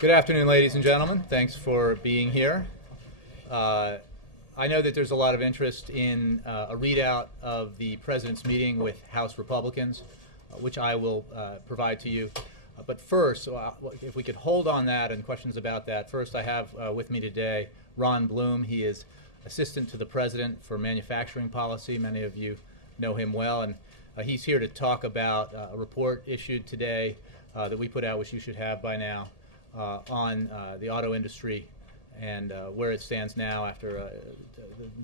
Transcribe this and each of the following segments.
Good afternoon, ladies and gentlemen. Thanks for being here. I know that there's a lot of interest in a readout of the President's meeting with House Republicans, which I will provide to you. But first, if we could hold on that and questions about that, first I have with me today Ron Bloom. He is Assistant to the President for Manufacturing Policy. Many of you know him well, and he's here to talk about a report issued today that we put out, which you should have by now, on the auto industry and where it stands now after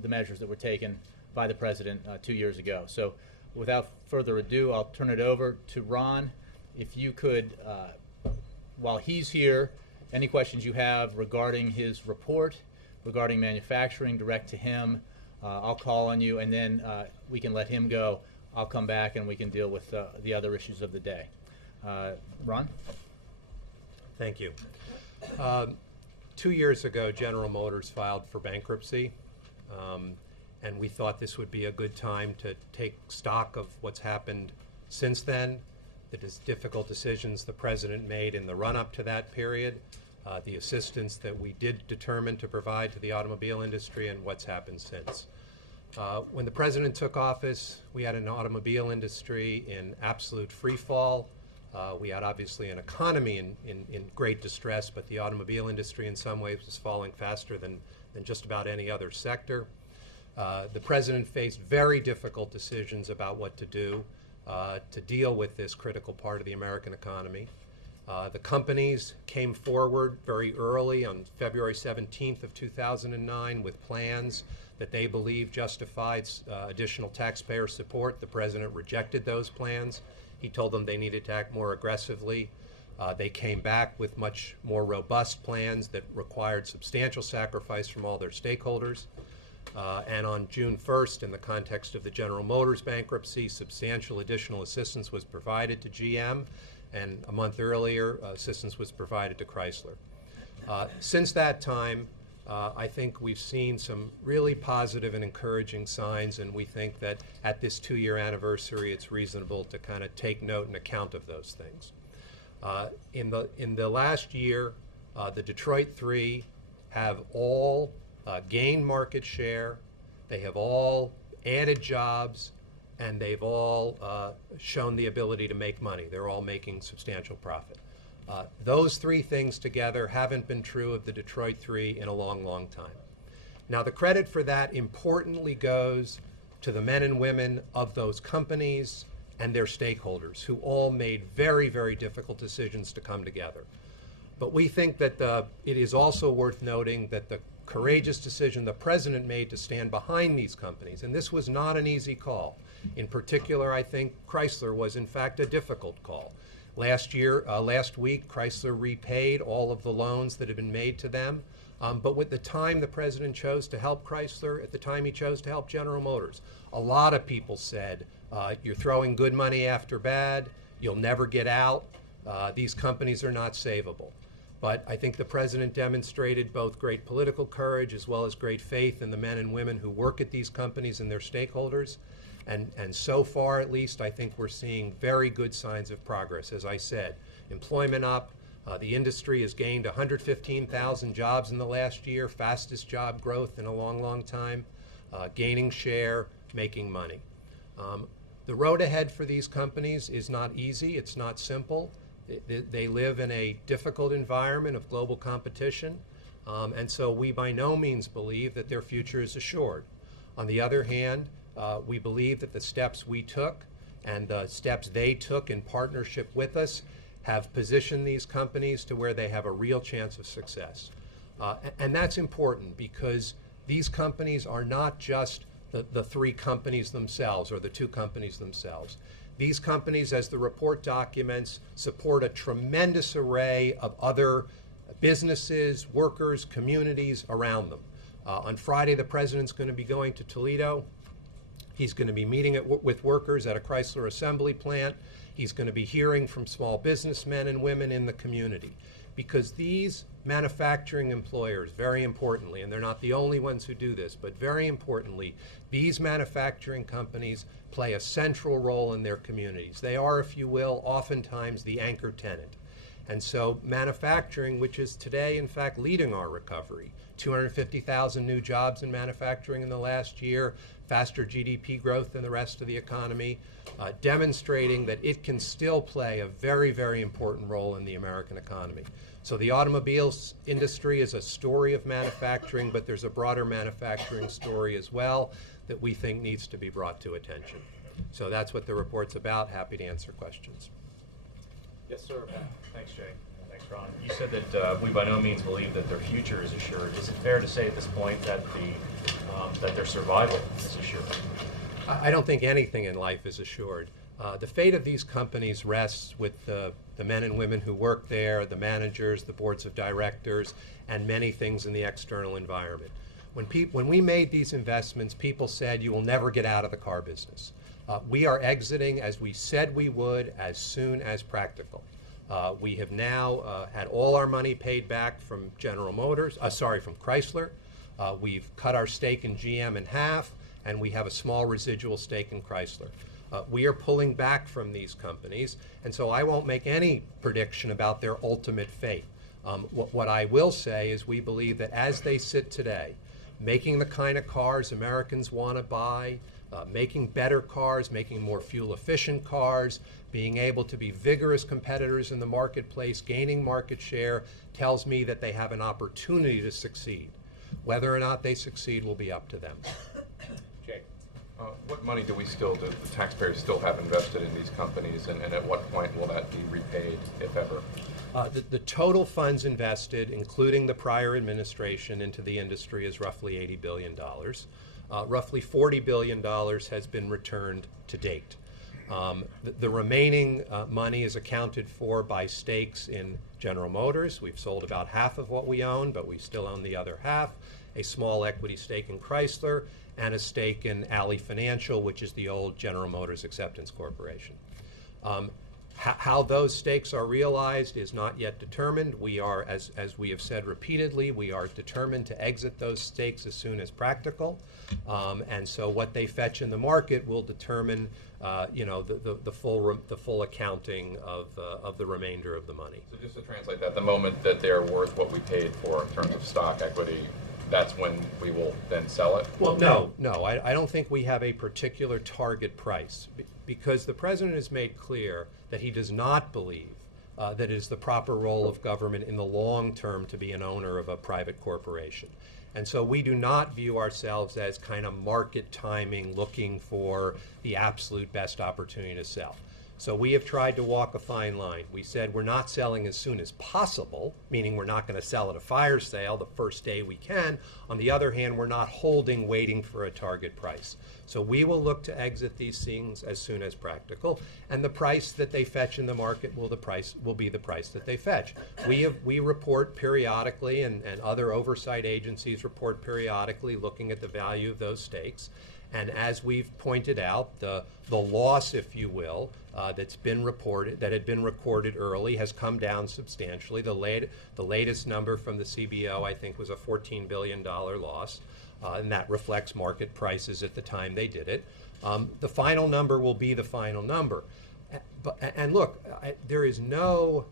the measures that were taken by the President 2 years ago. So without further ado, I'll turn it over to Ron. If you could, while he's here, any questions you have regarding his report, regarding manufacturing, direct to him. I'll call on you, and then we can let him go. I'll come back and we can deal with the other issues of the day. Ron? Thank you. 2 years ago, General Motors filed for bankruptcy, and we thought this would be a good time to take stock of what's happened since then, the difficult decisions the President made in the run-up to that period, the assistance that we did determine to provide to the automobile industry, and what's happened since. When the President took office, we had an automobile industry in absolute free fall. We had obviously an economy in great distress, but the automobile industry in some ways was falling faster than just about any other sector. The President faced very difficult decisions about what to do to deal with this critical part of the American economy. The companies came forward very early on February 17th of 2009 with plans that they believed justified additional taxpayer support. The President rejected those plans. He told them they needed to act more aggressively. They came back with much more robust plans that required substantial sacrifice from all their stakeholders. And on June 1st, in the context of the General Motors bankruptcy, substantial additional assistance was provided to GM, and a month earlier, assistance was provided to Chrysler. Since that time, I think we've seen some really positive and encouraging signs, and we think that at this 2-year anniversary, it's reasonable to kind of take note and account of those things. In the last year, the Detroit Three have all gained market share, they have all added jobs, and they've all shown the ability to make money. They're all making substantial profit. Those three things together haven't been true of the Detroit Three in a long, long time. Now, the credit for that importantly goes to the men and women of those companies and their stakeholders, who all made very, very difficult decisions to come together. But we think that it is also worth noting that the courageous decision the President made to stand behind these companies, and this was not an easy call. In particular, I think Chrysler was in fact a difficult call. Last week, Chrysler repaid all of the loans that had been made to them. But with the time the President chose to help Chrysler, at the time he chose to help General Motors, a lot of people said, you're throwing good money after bad, you'll never get out, these companies are not savable. But I think the President demonstrated both great political courage as well as great faith in the men and women who work at these companies and their stakeholders. And so far, at least, I think we're seeing very good signs of progress. As I said, employment up. The industry has gained 115,000 jobs in the last year, fastest job growth in a long, long time, gaining share, making money. The road ahead for these companies is not easy. It's not simple. They live in a difficult environment of global competition, and so we by no means believe that their future is assured. On the other hand, we believe that the steps we took and the steps they took in partnership with us have positioned these companies to where they have a real chance of success. And that's important because these companies are not just the three companies themselves or the two companies themselves. These companies, as the report documents, support a tremendous array of other businesses, workers, communities around them. On Friday, the President's going to be going to Toledo. He's going to be meeting with workers at a Chrysler assembly plant. He's going to be hearing from small businessmen and women in the community. Because these manufacturing employers, very importantly, and they're not the only ones who do this, but very importantly, these manufacturing companies play a central role in their communities. They are, if you will, oftentimes the anchor tenant. And so manufacturing, which is today, in fact, leading our recovery, 250,000 new jobs in manufacturing in the last year, faster GDP growth than the rest of the economy, demonstrating that it can still play a very, very important role in the American economy. So the automobiles industry is a story of manufacturing, but there's a broader manufacturing story as well that we think needs to be brought to attention. So that's what the report's about. Happy to answer questions. Yes, sir. Thanks, Jay. Thanks, Ron. You said that we by no means believe that their future is assured. Is it fair to say at this point that that their survival is assured? I don't think anything in life is assured. The fate of these companies rests with the men and women who work there, the managers, the boards of directors, and many things in the external environment. When we made these investments, people said, you will never get out of the car business. We are exiting, as we said we would, as soon as practical. We have now had all our money paid back from from Chrysler. We've cut our stake in GM in half, and we have a small residual stake in Chrysler. We are pulling back from these companies, and so I won't make any prediction about their ultimate fate. What I will say is we believe that as they sit today, making the kind of cars Americans want to buy, making better cars, making more fuel-efficient cars, being able to be vigorous competitors in the marketplace, gaining market share, tells me that they have an opportunity to succeed. Whether or not they succeed will be up to them. Jay. What money do the taxpayers still have invested in these companies, and at what point will that be repaid, if ever? The total funds invested, including the prior administration, into the industry is roughly $80 billion. Roughly $40 billion has been returned to date. The remaining money is accounted for by stakes in General Motors. We've sold about half of what we own, but we still own the other half, a small equity stake in Chrysler, and a stake in Alley Financial, which is the old General Motors Acceptance Corporation. How those stakes are realized is not yet determined. We are, as we have said repeatedly, we are determined to exit those stakes as soon as practical. And so what they fetch in the market will determine the full accounting of the remainder of the money. So just to translate that, the moment that they're worth what we paid for in terms of stock equity, that's when we will then sell it? Well, no, I don't think we have a particular target price, because the president has made clear that he does not believe that it is the proper role of government in the long term to be an owner of a private corporation. And so we do not view ourselves as kind of market timing, looking for the absolute best opportunity to sell. So we have tried to walk a fine line. We said we're not selling as soon as possible, meaning we're not going to sell at a fire sale the first day we can. On the other hand, we're not holding, waiting for a target price. So we will look to exit these things as soon as practical, and the price that they fetch in the market will be the price that they fetch. We report periodically, and other oversight agencies report periodically, looking at the value of those stakes. And as we've pointed out, the loss, if you will, that had been recorded early has come down substantially. The latest number from the CBO, I think, was a $14 billion loss, and that reflects market prices at the time they did it. The final number will be the final number. And look, there is no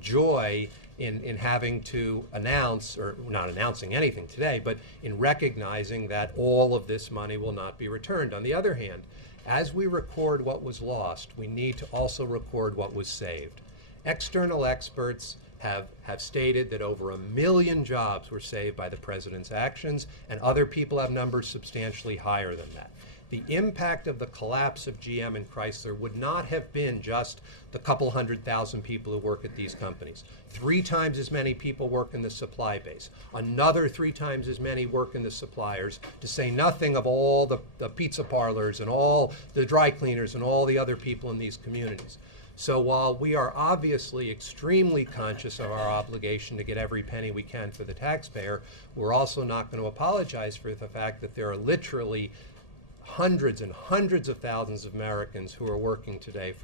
joy in having to announce, or not announcing anything today, but in recognizing that all of this money will not be returned. On the other hand, as we record what was lost, we need to also record what was saved. External experts have stated that over 1 million jobs were saved by the president's actions, and other people have numbers substantially higher than that. The impact of the collapse of GM and Chrysler would not have been just the couple 100,000 people who work at these companies. 3 times as many people work in the supply base. Another 3 times as many work in the suppliers, to say nothing of all the pizza parlors and all the dry cleaners and all the other people in these communities. So while we are obviously extremely conscious of our obligation to get every penny we can for the taxpayer, we're also not going to apologize for the fact that there are literally hundreds and hundreds of thousands of Americans who are working today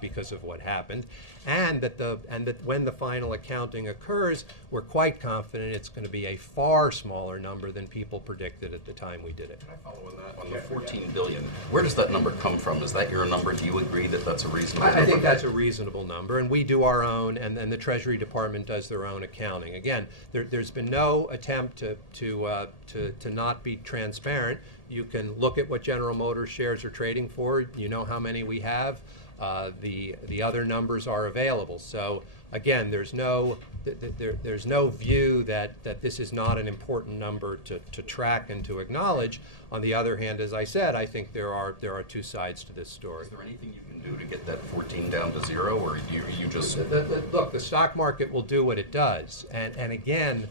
because of what happened, and that when the final accounting occurs, we're quite confident it's going to be a far smaller number than people predicted at the time we did it. Can I follow on that? On the 14 billion, where does that number come from? Is that your number? Do you agree that that's a reasonable number? I think that's a reasonable number, and we do our own, and the Treasury Department does their own accounting. Again, there's been no attempt to not be transparent. You can look at what General Motors shares are trading for. You know how many we have. The other numbers are available. So again, there's no view that this is not an important number to track and to acknowledge. On the other hand, as I said, I think there are two sides to this story. Is there anything you can do to get that 14 down to zero, or do you just... Look, the stock market will do what it does, and again,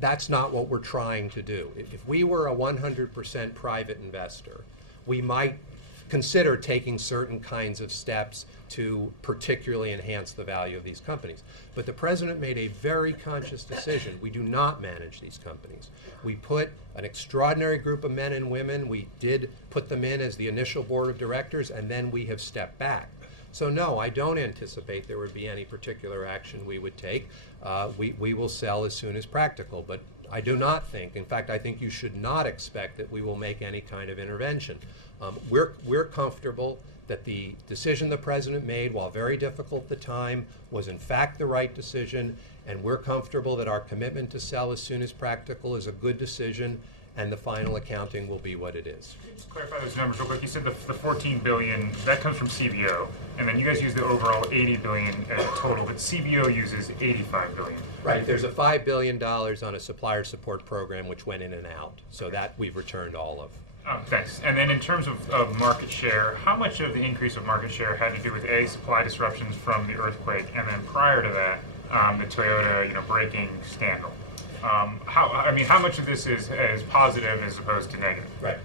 that's not what we're trying to do. If we were a 100% private investor, we might consider taking certain kinds of steps to particularly enhance the value of these companies. But the president made a very conscious decision. We do not manage these companies. We put an extraordinary group of men and women. We did put them in as the initial board of directors, and then we have stepped back. So no, I don't anticipate there would be any particular action we would take. We will sell as soon as practical, but I do not think, in fact, I think you should not expect that we will make any kind of intervention. We're comfortable that the decision the president made, while very difficult at the time, was in fact the right decision, and we're comfortable that our commitment to sell as soon as practical is a good decision, and the final accounting will be what it is. Just clarify those numbers real quick. You said the 14 billion, that comes from CBO, and then you guys use the overall 80 billion as a total, but CBO uses 85 billion. Right, there's a $5 billion on a supplier support program which went in and out, so that we've returned all of. Oh, thanks. And then in terms of market share, how much of the increase of market share had to do with supply disruptions from the earthquake, and then prior to that, the Toyota, braking scandal? How much of this is positive as opposed to negative? Right.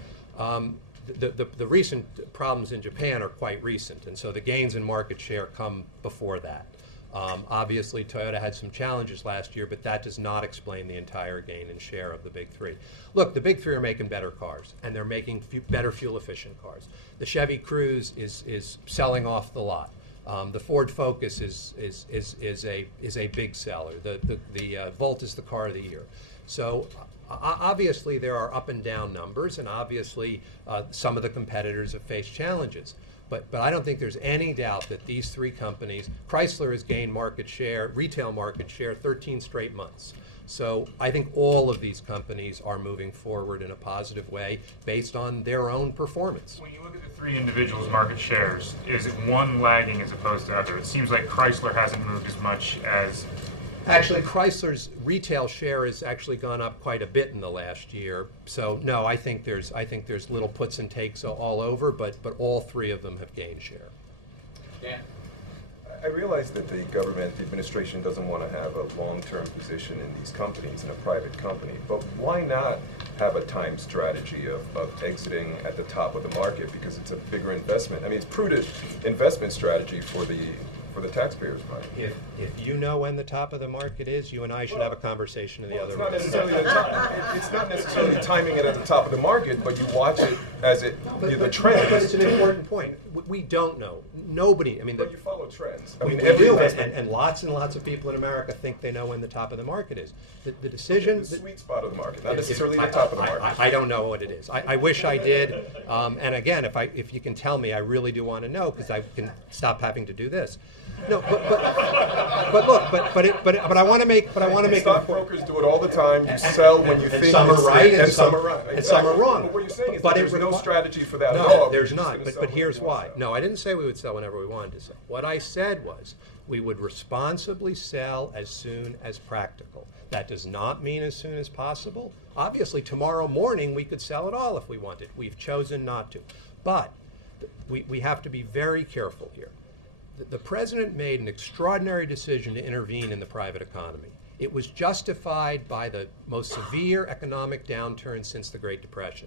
The recent problems in Japan are quite recent, and so the gains in market share come before that. Obviously, Toyota had some challenges last year, but that does not explain the entire gain in share of the big three. Look, the big three are making better cars, and they're making better fuel-efficient cars. The Chevy Cruze is selling off the lot. The Ford Focus is a big seller. The Volt is the car of the year. So obviously there are up and down numbers, and obviously some of the competitors have faced challenges. But I don't think there's any doubt that these three companies, Chrysler has gained market share, retail market share, 13 straight months. So I think all of these companies are moving forward in a positive way based on their own performance. When you look at the three individuals' market shares, is it one lagging as opposed to other? It seems like Chrysler hasn't moved as much as... Actually, Chrysler's retail share has actually gone up quite a bit in the last year. So no, I think there's little puts and takes all over, but all three of them have gained share. Dan? I realize that the government, the administration doesn't want to have a long-term position in these companies, in a private company, but why not have a time strategy of exiting at the top of the market, because it's a bigger investment? I mean, it's prudent investment strategy for the taxpayers' money. If you know when the top of the market is, you and I should have a conversation in the other room. It's not necessarily timing it at the top of the market, but you watch it as the trend. But it's an important point. We don't know. Nobody, But you follow trends. We do, and lots of people in America think they know when the top of the market is. The decision... The sweet spot of the market, not necessarily the top of the market. I don't know what it is. I wish I did. And again, if you can tell me, I really do want to know, because I can stop having to do this. No, but I want to make Stockbrokers do it all the time. You sell when you think some are right, and some are right, and some are wrong. But what you're saying is but that there's no strategy for that at no, all. there's not. But here's why. No, I didn't say we would sell whenever we wanted to sell. What I said was we would responsibly sell as soon as practical. That does not mean as soon as possible. Obviously, tomorrow morning we could sell it all if we wanted. We've chosen not to. But we have to be very careful here. The president made an extraordinary decision to intervene in the private economy. It was justified by the most severe economic downturn since the Great Depression.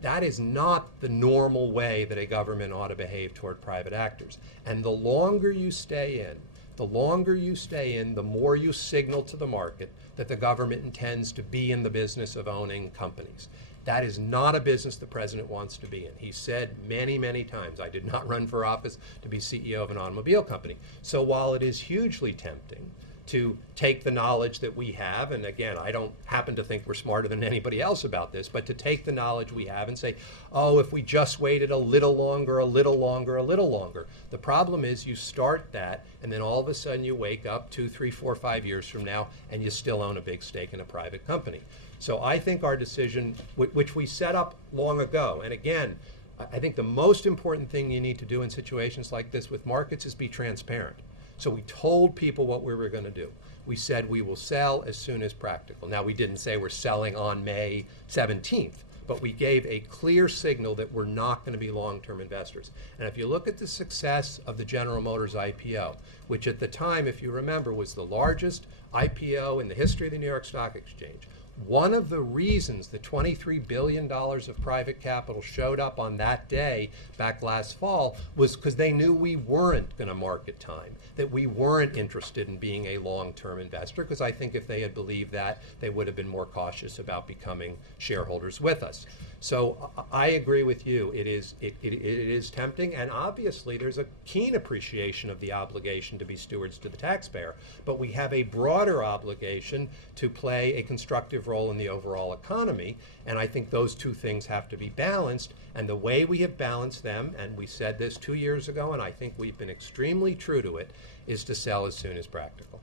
That is not the normal way that a government ought to behave toward private actors. And the longer you stay in, the more you signal to the market that the government intends to be in the business of owning companies. That is not a business the president wants to be in. He said many, many times, I did not run for office to be CEO of an automobile company. So while it is hugely tempting to take the knowledge that we have, and again, I don't happen to think we're smarter than anybody else about this, but to take the knowledge we have and say, oh, if we just waited a little longer, a little longer, a little longer. The problem is you start that, and then all of a sudden you wake up 2, 3, 4, 5 years from now, and you still own a big stake in a private company. So I think our decision, which we set up long ago, and again, I think the most important thing you need to do in situations like this with markets is be transparent. So we told people what we were going to do. We said we will sell as soon as practical. Now, we didn't say we're selling on May 17th, but we gave a clear signal that we're not going to be long-term investors. And if you look at the success of the General Motors IPO, which at the time, if you remember, was the largest IPO in the history of the New York Stock Exchange, one of the reasons the $23 billion of private capital showed up on that day back last fall was because they knew we weren't going to market time, that we weren't interested in being a long-term investor, because I think if they had believed that, they would have been more cautious about becoming shareholders with us. So I agree with you. It is tempting, and obviously there's a keen appreciation of the obligation to be stewards to the taxpayer, but we have a broader obligation to play a constructive role in the overall economy, and I think those two things have to be balanced, and the way we have balanced them, and we said this 2 years ago, and I think we've been extremely true to it, is to sell as soon as practical.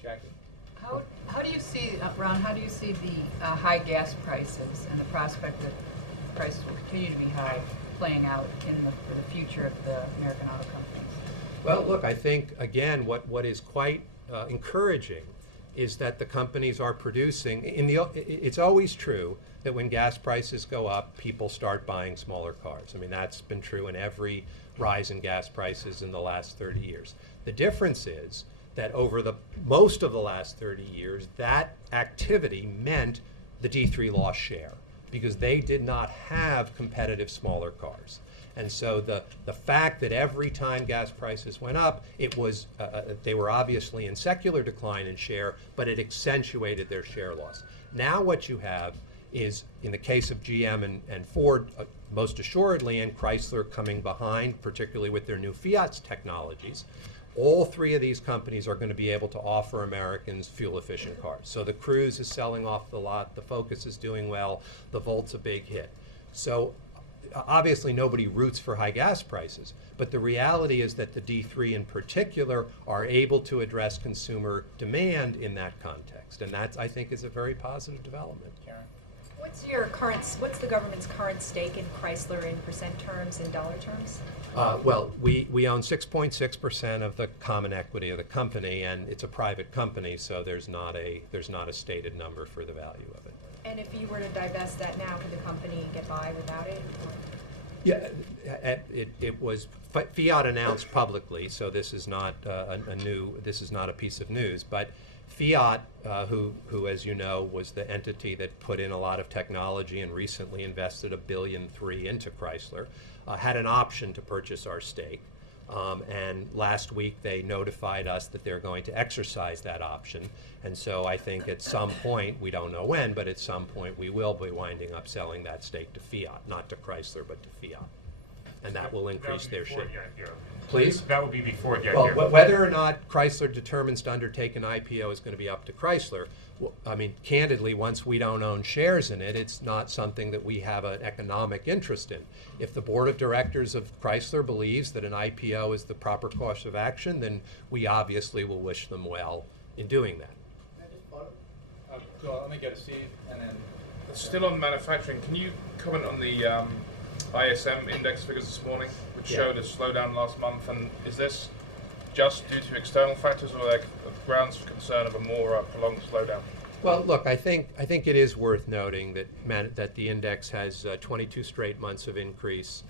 Jackie? How do you see, Ron, how do you see the high gas prices and the prospect that prices will continue to be high playing out for the future of the American auto companies? Well, look, I think, again, what is quite encouraging is that the companies are producing. It's always true that when gas prices go up, people start buying smaller cars. I mean, that's been true in every rise in gas prices in the last 30 years. The difference is that over most of the last 30 years, that activity meant the D3 lost share because they did not have competitive smaller cars. And so the fact that every time gas prices went up, it was they were obviously in secular decline in share, but it accentuated their share loss. Now what you have is, in the case of GM and Ford, most assuredly, and Chrysler coming behind, particularly with their new Fiat technologies, all three of these companies are going to be able to offer Americans fuel-efficient cars. So the Cruze is selling off the lot, the Focus is doing well, the Volt's a big hit. So obviously nobody roots for high gas prices, but the reality is that the D3 in particular are able to address consumer demand in that context, and that, I think, is a very positive development. Karen? What's the government's current stake in Chrysler in percent terms, in dollar terms? Well, we own 6.6% of the common equity of the company, and it's a private company, so there's not a stated number for the value of it. And if you were to divest that now, could the company get by without it? Yeah, it was Fiat announced publicly, so this is not this is not a piece of news, but Fiat, who, as you know, was the entity that put in a lot of technology and recently invested $1.3 billion into Chrysler, had an option to purchase our stake. And last week they notified us that they're going to exercise that option. And so I think at some point, we don't know when, but at some point we will be winding up selling that stake to Fiat, not to Chrysler, but to Fiat. And that will increase their share. Please? That would be before the Well, IPO. whether or not Chrysler determines to undertake an IPO is going to be up to Chrysler. I mean, candidly, once we don't own shares in it, it's not something that we have an economic interest in. If the board of directors of Chrysler believes that an IPO is the proper course of action, then we obviously will wish them well in doing that. Well, let me get a seat, and then... Still on manufacturing, can you comment on the ISM index figures this morning, which showed a slowdown last month, and is this just due to external factors, or are there grounds for concern of a more prolonged slowdown? Well, look, I think it is worth noting that the index has 22 straight months of increase.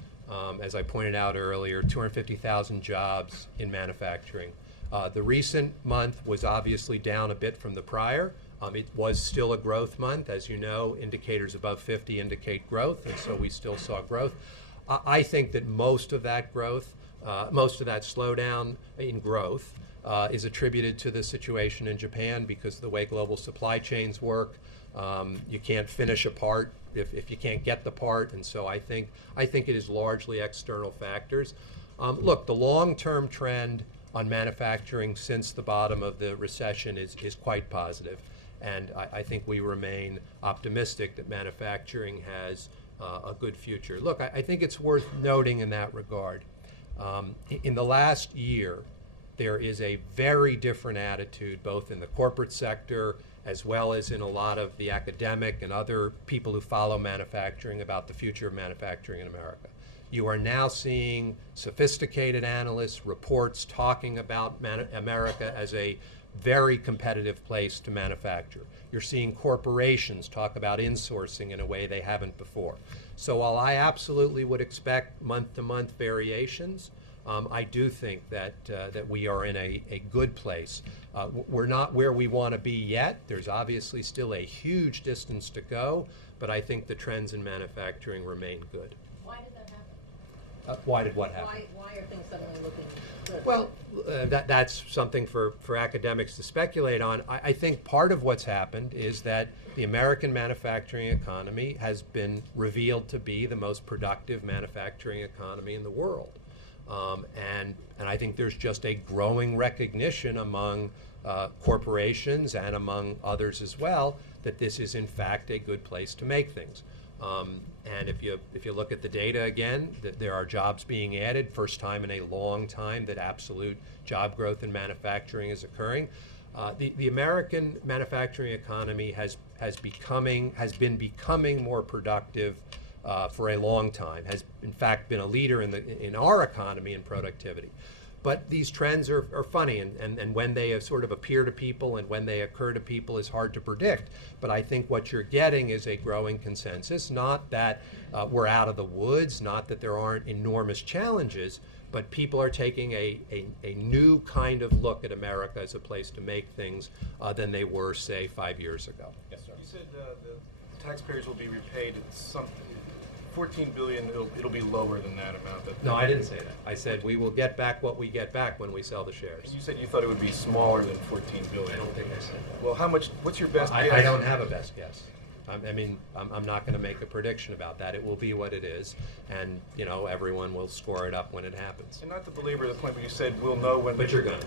As I pointed out earlier, 250,000 jobs in manufacturing. The recent month was obviously down a bit from the prior. It was still a growth month. As you know, indicators above 50 indicate growth, and so we still saw growth. I think that most of that growth, most of that slowdown in growth is attributed to the situation in Japan because of the way global supply chains work. You can't finish a part if you can't get the part, and so I think it is largely external factors. Look, the long-term trend on manufacturing since the bottom of the recession is quite positive, and I think we remain optimistic that manufacturing has a good future. Look, I think it's worth noting in that regard. In the last year, there is a very different attitude both in the corporate sector as well as in a lot of the academic and other people who follow manufacturing about the future of manufacturing in America. You are now seeing sophisticated analysts, reports talking about America as a very competitive place to manufacture. You're seeing corporations talk about insourcing in a way they haven't before. So while I absolutely would expect month-to-month variations, I do think that we are in a good place. We're not where we want to be yet. There's obviously still a huge distance to go, but I think the trends in manufacturing remain good. Why did that happen? Why did what happen? Why are things suddenly looking good? Well, that's something for academics to speculate on. I think part of what's happened is that the American manufacturing economy has been revealed to be the most productive manufacturing economy in the world. And I think there's just a growing recognition among corporations and among others as well that this is in fact a good place to make things. And if you look at the data again, that there are jobs being added, first time in a long time that absolute job growth in manufacturing is occurring. The American manufacturing economy has been becoming more productive for a long time, has in fact been a leader in our economy in productivity. But these trends are funny, and when they sort of appear to people and when they occur to people is hard to predict. But I think what you're getting is a growing consensus, not that we're out of the woods, not that there aren't enormous challenges, but people are taking a new kind of look at America as a place to make things than they were, say, 5 years ago. Yes, sir. You said the taxpayers will be repaid at something. $14 billion, it'll be lower than that amount. No, I didn't say that. I said we will get back what we get back when we sell the shares. You said you thought it would be smaller than $14 billion. I don't think I said that. Well, how much? What's your best guess? I don't have a best guess. I'm not going to make a prediction about that. It will be what it is, and everyone will score it up when it happens. And not to belabor the point, but you said we'll know when. But you're going.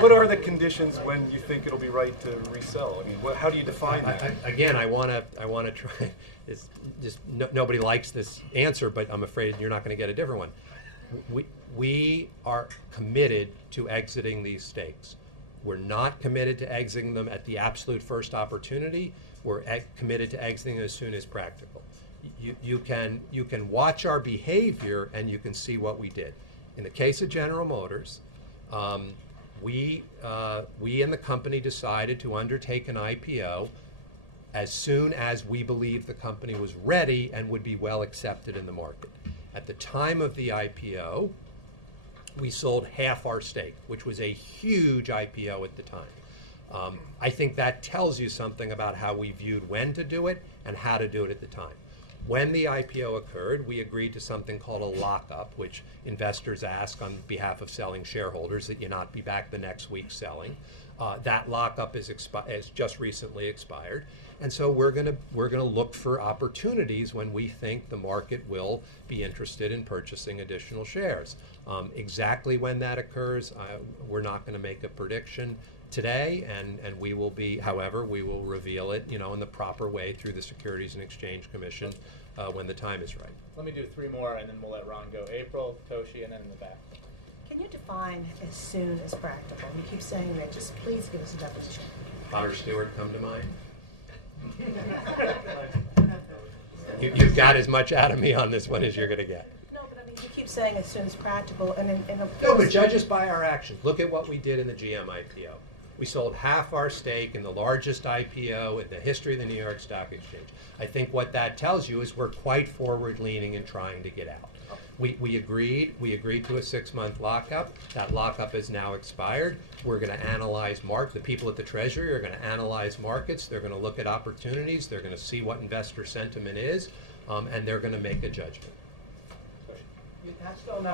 What are the conditions when you think it'll be right to resell? I mean, how do you define that? Again, I want to try. It's just nobody likes this answer, but I'm afraid you're not going to get a different one. We are committed to exiting these stakes. We're not committed to exiting them at the absolute first opportunity. We're committed to exiting as soon as practical. You can watch our behavior and you can see what we did. In the case of General Motors, we and the company decided to undertake an IPO as soon as we believed the company was ready and would be well accepted in the market. At the time of the IPO, we sold half our stake, which was a huge IPO at the time. I think that tells you something about how we viewed when to do it and how to do it at the time. When the IPO occurred, we agreed to something called a lockup, which investors ask on behalf of selling shareholders that you not be back the next week selling. That lockup is just recently expired. And so we're going to look for opportunities when we think the market will be interested in purchasing additional shares. Exactly when that occurs, we're not going to make a prediction today, and we will be, however, we will reveal it, in the proper way through the Securities and Exchange Commission when the time is right. Let me do 3 more, and then we'll let Ron go. April, Toshi, and then in the back. Can you define as soon as practical? You keep saying that. Just please give us a definition. Potter Stewart come to mind? You've got as much out of me on this one as you're going to get. No, but I mean, you keep saying as soon as practical, and then No, but judge us by our actions. Look at what we did in the GM IPO. We sold half our stake in the largest IPO in the history of the New York Stock Exchange. I think what that tells you is we're quite forward-leaning in trying to get out. We agreed to a 6-month lockup. That lockup is now expired. We're going to analyze the people at the Treasury are going to analyze markets. They're going to look at opportunities. They're going to see what investor sentiment is, and they're going to make a judgment. You touched on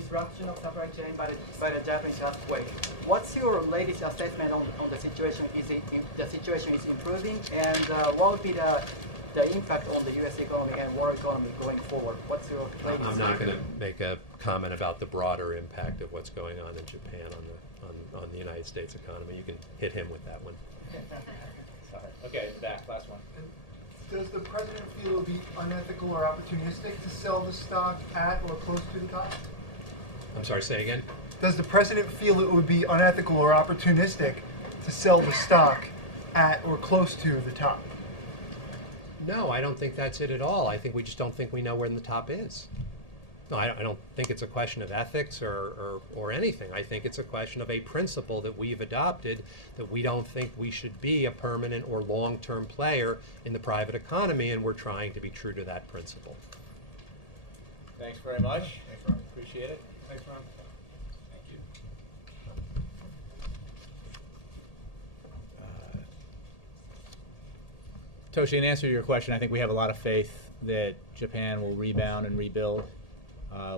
disruption of supply chain by the Japanese earthquake. What's your latest assessment on the situation? The situation is improving, and what would be the impact on the U.S. economy and world economy going forward? What's your latest? I'm not going to make a comment about the broader impact of what's going on in Japan on the United States economy. You can hit him with that one. Sorry. Okay, in the back, last one. Does the president feel it would be unethical or opportunistic to sell the stock at or close to the top? I'm sorry, say again? Does the president feel it would be unethical or opportunistic to sell the stock at or close to the top? No, I don't think that's it at all. I think we just don't think we know where the top is. No, I don't think it's a question of ethics or anything. I think it's a question of a principle that we've adopted, that we don't think we should be a permanent or long-term player in the private economy, and we're trying to be true to that principle. Thanks very much. Thanks, Ron. Appreciate it. Thanks, Ron. Thank you. Toshi, in answer to your question, I think we have a lot of faith that Japan will rebound and rebuild,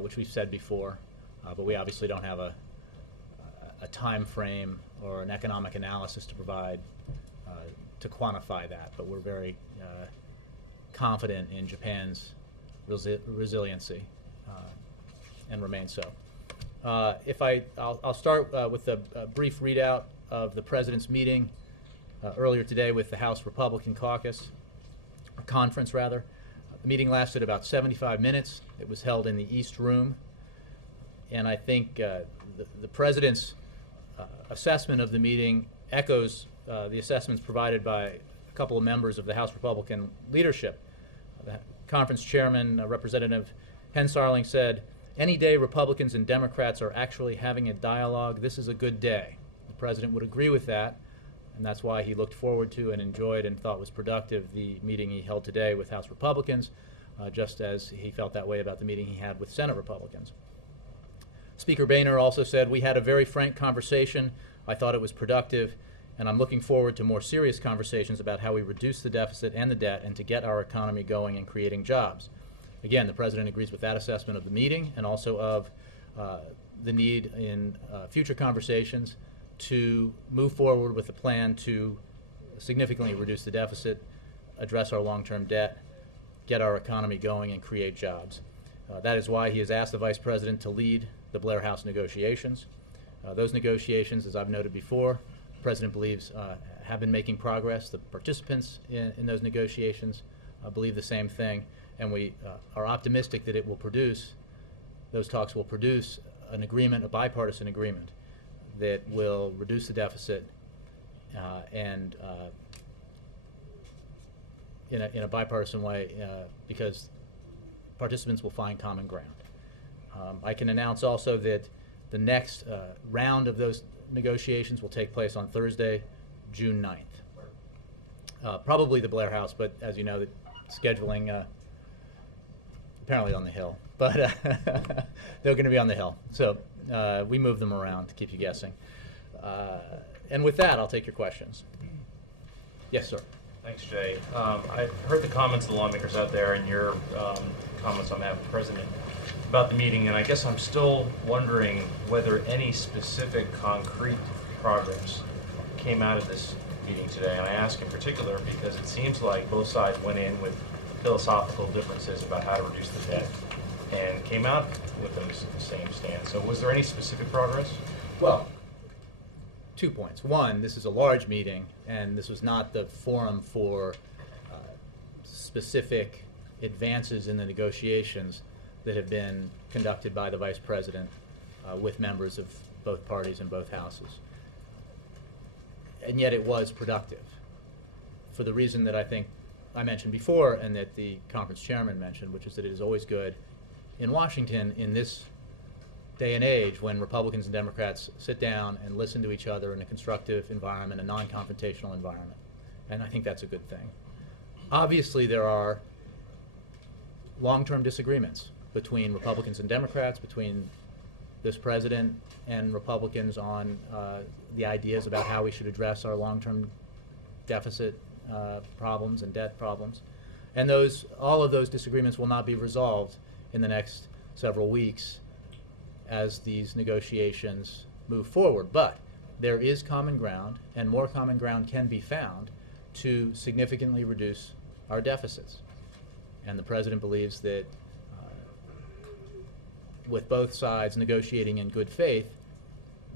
which we've said before, but we obviously don't have a time frame or an economic analysis to provide to quantify that, but we're very confident in Japan's resiliency and remain so. I'll start with a brief readout of the President's meeting earlier today with the House Republican Caucus, or conference rather. The meeting lasted about 75 minutes. It was held in the East Room, and I think the President's assessment of the meeting echoes the assessments provided by a couple of members of the House Republican leadership. The conference chairman, Representative Hensarling, said, "Any day Republicans and Democrats are actually having a dialogue, this is a good day." The President would agree with that, and that's why he looked forward to and enjoyed and thought was productive the meeting he held today with House Republicans, just as he felt that way about the meeting he had with Senate Republicans. Speaker Boehner also said, "We had a very frank conversation. I thought it was productive, and I'm looking forward to more serious conversations about how we reduce the deficit and the debt and to get our economy going and creating jobs." Again, the President agrees with that assessment of the meeting and also of the need in future conversations to move forward with a plan to significantly reduce the deficit, address our long-term debt, get our economy going, and create jobs. That is why he has asked the Vice President to lead the Blair House negotiations. Those negotiations, as I've noted before, the President believes have been making progress. The participants in those negotiations believe the same thing, and we are optimistic that those talks will produce an agreement, a bipartisan agreement, that will reduce the deficit and in a bipartisan way because participants will find common ground. I can announce also that the next round of those negotiations will take place on Thursday, June 9th. Probably the Blair House, but as you know, the scheduling apparently on the Hill, but they're going to be on the Hill. So we move them around to keep you guessing. And with that, I'll take your questions. Yes, sir. Thanks, Jay. I heard the comments of the lawmakers out there and your comments on behalf of the President about the meeting, and I guess I'm still wondering whether any specific concrete progress came out of this meeting today. And I ask in particular because it seems like both sides went in with philosophical differences about how to reduce the debt and came out with those same stance. So was there any specific progress? Well, 2 points. One, this is a large meeting, and this was not the forum for specific advances in the negotiations that have been conducted by the Vice President with members of both parties in both houses. And yet it was productive for the reason that I think I mentioned before and that the conference chairman mentioned, which is that it is always good in Washington in this day and age when Republicans and Democrats sit down and listen to each other in a constructive environment, a non-confrontational environment. And I think that's a good thing. Obviously, there are long-term disagreements between Republicans and Democrats, between this president and Republicans on the ideas about how we should address our long-term deficit problems and debt problems. And all of those disagreements will not be resolved in the next several weeks as these negotiations move forward. But there is common ground, and more common ground can be found to significantly reduce our deficits. And the President believes that with both sides negotiating in good faith,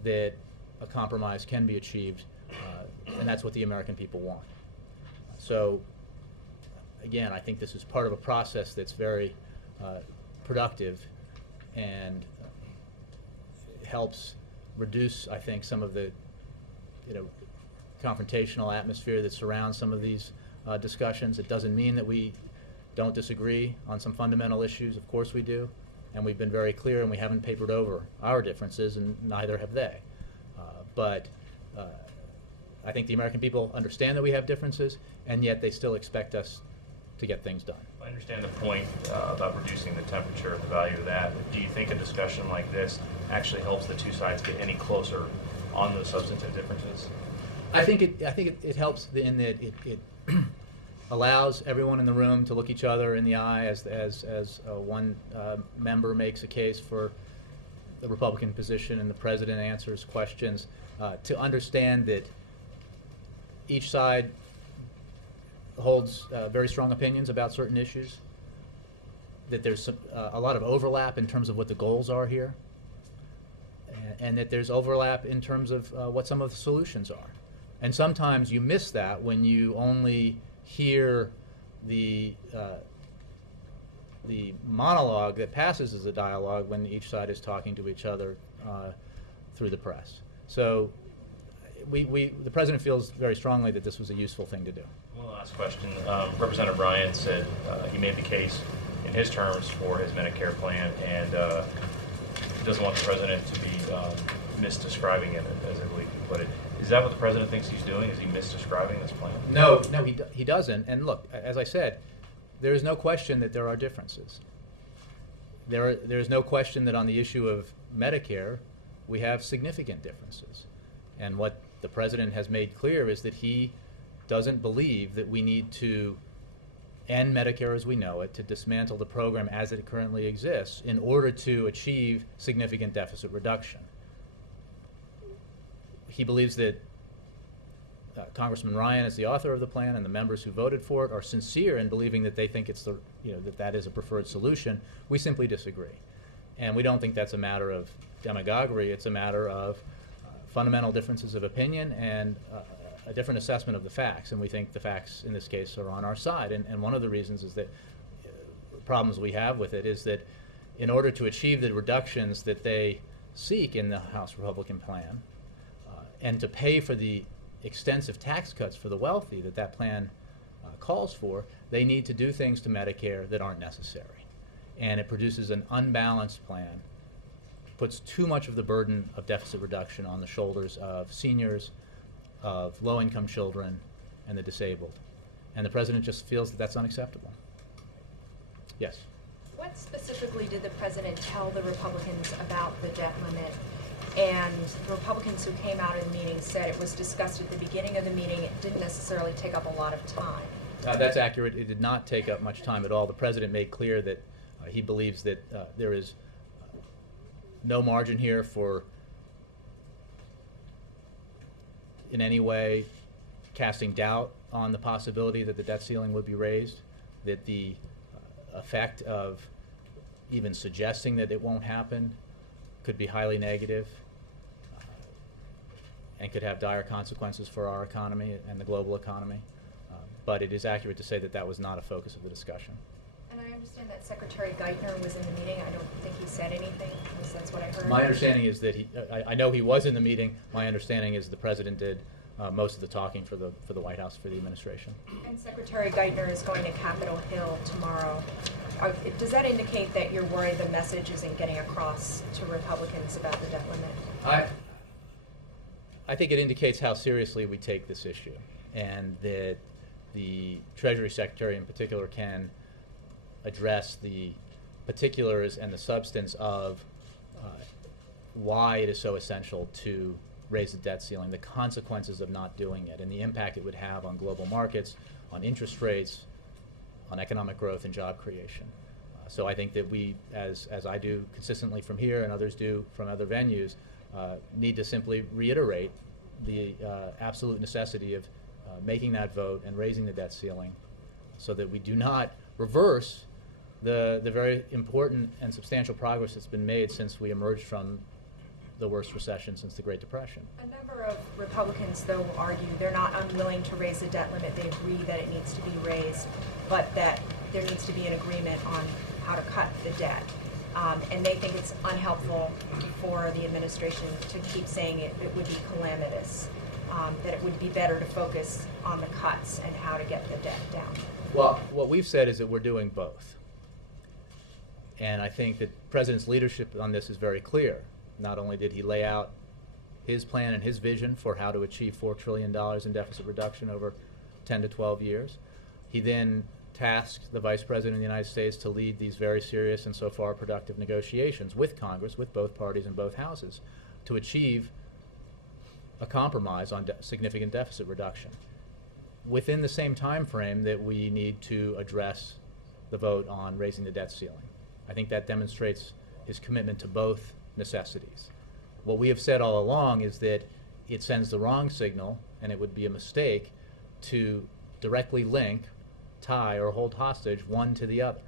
that a compromise can be achieved, and that's what the American people want. So, again, I think this is part of a process that's very productive and helps reduce, I think, some of the confrontational atmosphere that surrounds some of these discussions. It doesn't mean that we don't disagree on some fundamental issues. Of course we do. And we've been very clear, and we haven't papered over our differences, and neither have they. But I think the American people understand that we have differences, and yet they still expect us to get things done. I understand the point about reducing the temperature and the value of that. But do you think a discussion like this actually helps the two sides get any closer on those substantive differences? I think it helps in that it allows everyone in the room to look each other in the eye as one member makes a case for the Republican position and the President answers questions, to understand that each side holds very strong opinions about certain issues, that there's a lot of overlap in terms of what the goals are here, and that there's overlap in terms of what some of the solutions are. And sometimes you miss that when you only hear the monologue that passes as a dialogue when each side is talking to each other through the press. So the President feels very strongly that this was a useful thing to do. One last question. Representative Ryan said he made the case in his terms for his Medicare plan, and doesn't want the President to be misdescribing it, as I believe he put it. Is that what the President thinks he's doing? Is he misdescribing this plan? No, he doesn't. And look, as I said, there is no question that there are differences. There is no question that on the issue of Medicare, we have significant differences. And what the President has made clear is that he doesn't believe that we need to end Medicare as we know it, to dismantle the program as it currently exists in order to achieve significant deficit reduction. He believes that Congressman Ryan, as the author of the plan, and the members who voted for it are sincere in believing that they think it's that is a preferred solution. We simply disagree, and we don't think that's a matter of demagoguery. It's a matter of fundamental differences of opinion and a different assessment of the facts. And we think the facts in this case are on our side. And one of the reasons is that problems we have with it is that in order to achieve the reductions that they seek in the House Republican plan, and to pay for the extensive tax cuts for the wealthy that plan calls for, they need to do things to Medicare that aren't necessary. And it produces an unbalanced plan, puts too much of the burden of deficit reduction on the shoulders of seniors, of low-income children, and the disabled. And the President just feels that that's unacceptable. Yes? What specifically did the President tell the Republicans about the debt limit? And the Republicans who came out of the meeting said it was discussed at the beginning of the meeting. It didn't necessarily take up a lot of time. That's accurate. It did not take up much time at all. The President made clear that he believes that there is no margin here for in any way casting doubt on the possibility that the debt ceiling would be raised, that the effect of even suggesting that it won't happen could be highly negative and could have dire consequences for our economy and the global economy. But it is accurate to say that that was not a focus of the discussion. And I understand that Secretary Geithner was in the meeting. I don't think he said anything, because that's what I heard. My understanding is that I know he was in the meeting. My understanding is the President did most of the talking for the White House, for the administration. And Secretary Geithner is going to Capitol Hill tomorrow. Does that indicate that you're worried the message isn't getting across to Republicans about the debt limit? I think it indicates how seriously we take this issue, and that the Treasury Secretary in particular can address the particulars and the substance of why it is so essential to raise the debt ceiling, the consequences of not doing it, and the impact it would have on global markets, on interest rates, on economic growth and job creation. So I think that we, as I do consistently from here and others do from other venues, need to simply reiterate the absolute necessity of making that vote and raising the debt ceiling so that we do not reverse the very important and substantial progress that's been made since we emerged from the worst recession since the Great Depression. A number of Republicans, though, argue they're not unwilling to raise the debt limit. They agree that it needs to be raised, but that there needs to be an agreement on how to cut the debt. And they think it's unhelpful for the administration to keep saying it would be calamitous, that it would be better to focus on the cuts and how to get the debt down. Well, what we've said is that we're doing both. And I think that the President's leadership on this is very clear. Not only did he lay out his plan and his vision for how to achieve $4 trillion in deficit reduction over 10 to 12 years, he then tasked the Vice President of the United States to lead these very serious and so far productive negotiations with Congress, with both parties in both houses, to achieve a compromise on significant deficit reduction within the same time frame that we need to address the vote on raising the debt ceiling. I think that demonstrates his commitment to both necessities. What we have said all along is that it sends the wrong signal, and it would be a mistake to directly link, tie, or hold hostage one to the other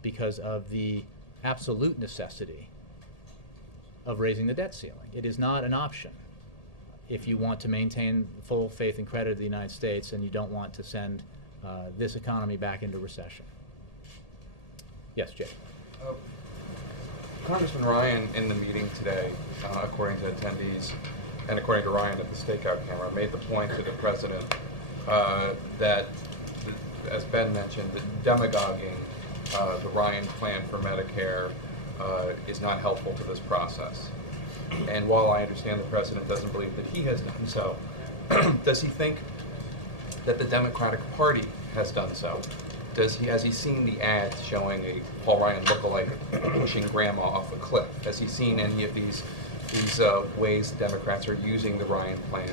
because of the absolute necessity of raising the debt ceiling. It is not an option if you want to maintain full faith and credit of the United States and you don't want to send this economy back into recession. Yes, Jay. Congressman Ryan, in the meeting today, according to attendees and according to Ryan at the stakeout camera, made the point to the President that, as Ben mentioned, that demagoguing the Ryan plan for Medicare is not helpful to this process. And while I understand the President doesn't believe that he has done so, does he think that the Democratic Party has done so? Has he seen the ads showing a Paul Ryan lookalike pushing grandma off a cliff? Has he seen any of these ways Democrats are using the Ryan plan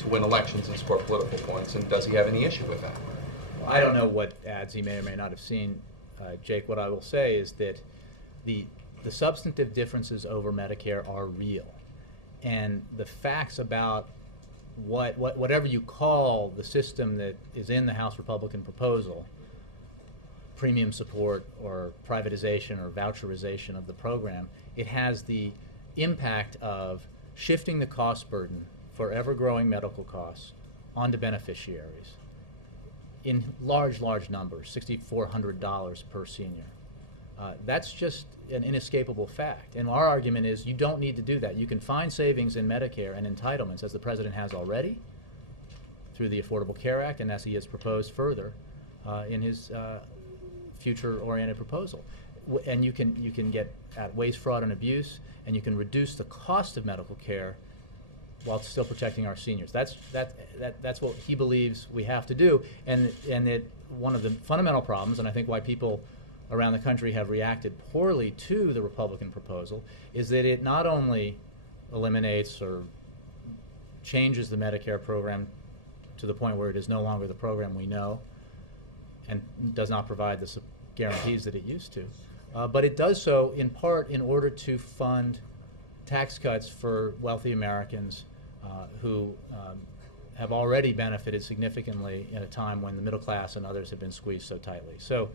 to win elections and score political points? And does he have any issue with that? Well, I don't know what ads he may or may not have seen, Jake. What I will say is that the substantive differences over Medicare are real, and the facts about whatever you call the system that is in the House Republican proposal, premium support or privatization or voucherization of the program, it has the impact of shifting the cost burden for ever-growing medical costs onto beneficiaries in large numbers, $6,400 per senior. That's just an inescapable fact. And our argument is you don't need to do that. You can find savings in Medicare and entitlements, as the President has already, through the Affordable Care Act, and as he has proposed further in his future-oriented proposal. And you can get at waste, fraud, and abuse, and you can reduce the cost of medical care while still protecting our seniors. That's what he believes we have to do. And one of the fundamental problems, and I think why people around the country have reacted poorly to the Republican proposal, is that it not only eliminates or changes the Medicare program to the point where it is no longer the program we know and does not provide the guarantees that it used to, but it does so in part in order to fund tax cuts for wealthy Americans who have already benefited significantly in a time when the middle class and others have been squeezed so tightly. So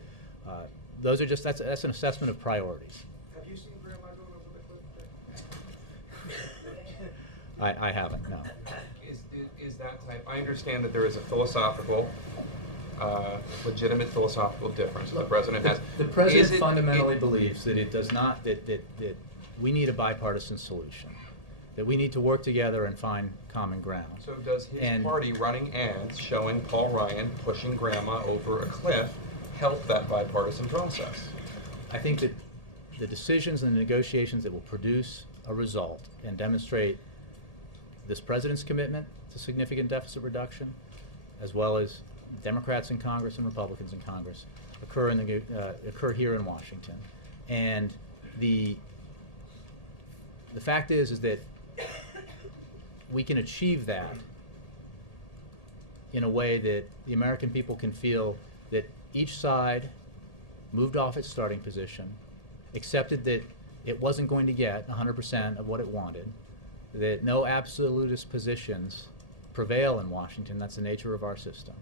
those are that's an assessment of priorities. Have you seen Grandma going over the cliff? I haven't, no. Is that type? I understand that there is a philosophical, legitimate philosophical difference that the President has. The President fundamentally believes that it does not, that we need a bipartisan solution, that we need to work together and find common ground. So does his party running ads showing Paul Ryan pushing grandma over a cliff help that bipartisan process? I think that the decisions and the negotiations that will produce a result and demonstrate this President's commitment to significant deficit reduction, as well as Democrats in Congress and Republicans in Congress, occur here in Washington. And the fact is that we can achieve that in a way that the American people can feel that each side moved off its starting position, accepted that it wasn't going to get 100% of what it wanted, that no absolutist positions prevail in Washington. That's the nature of our system.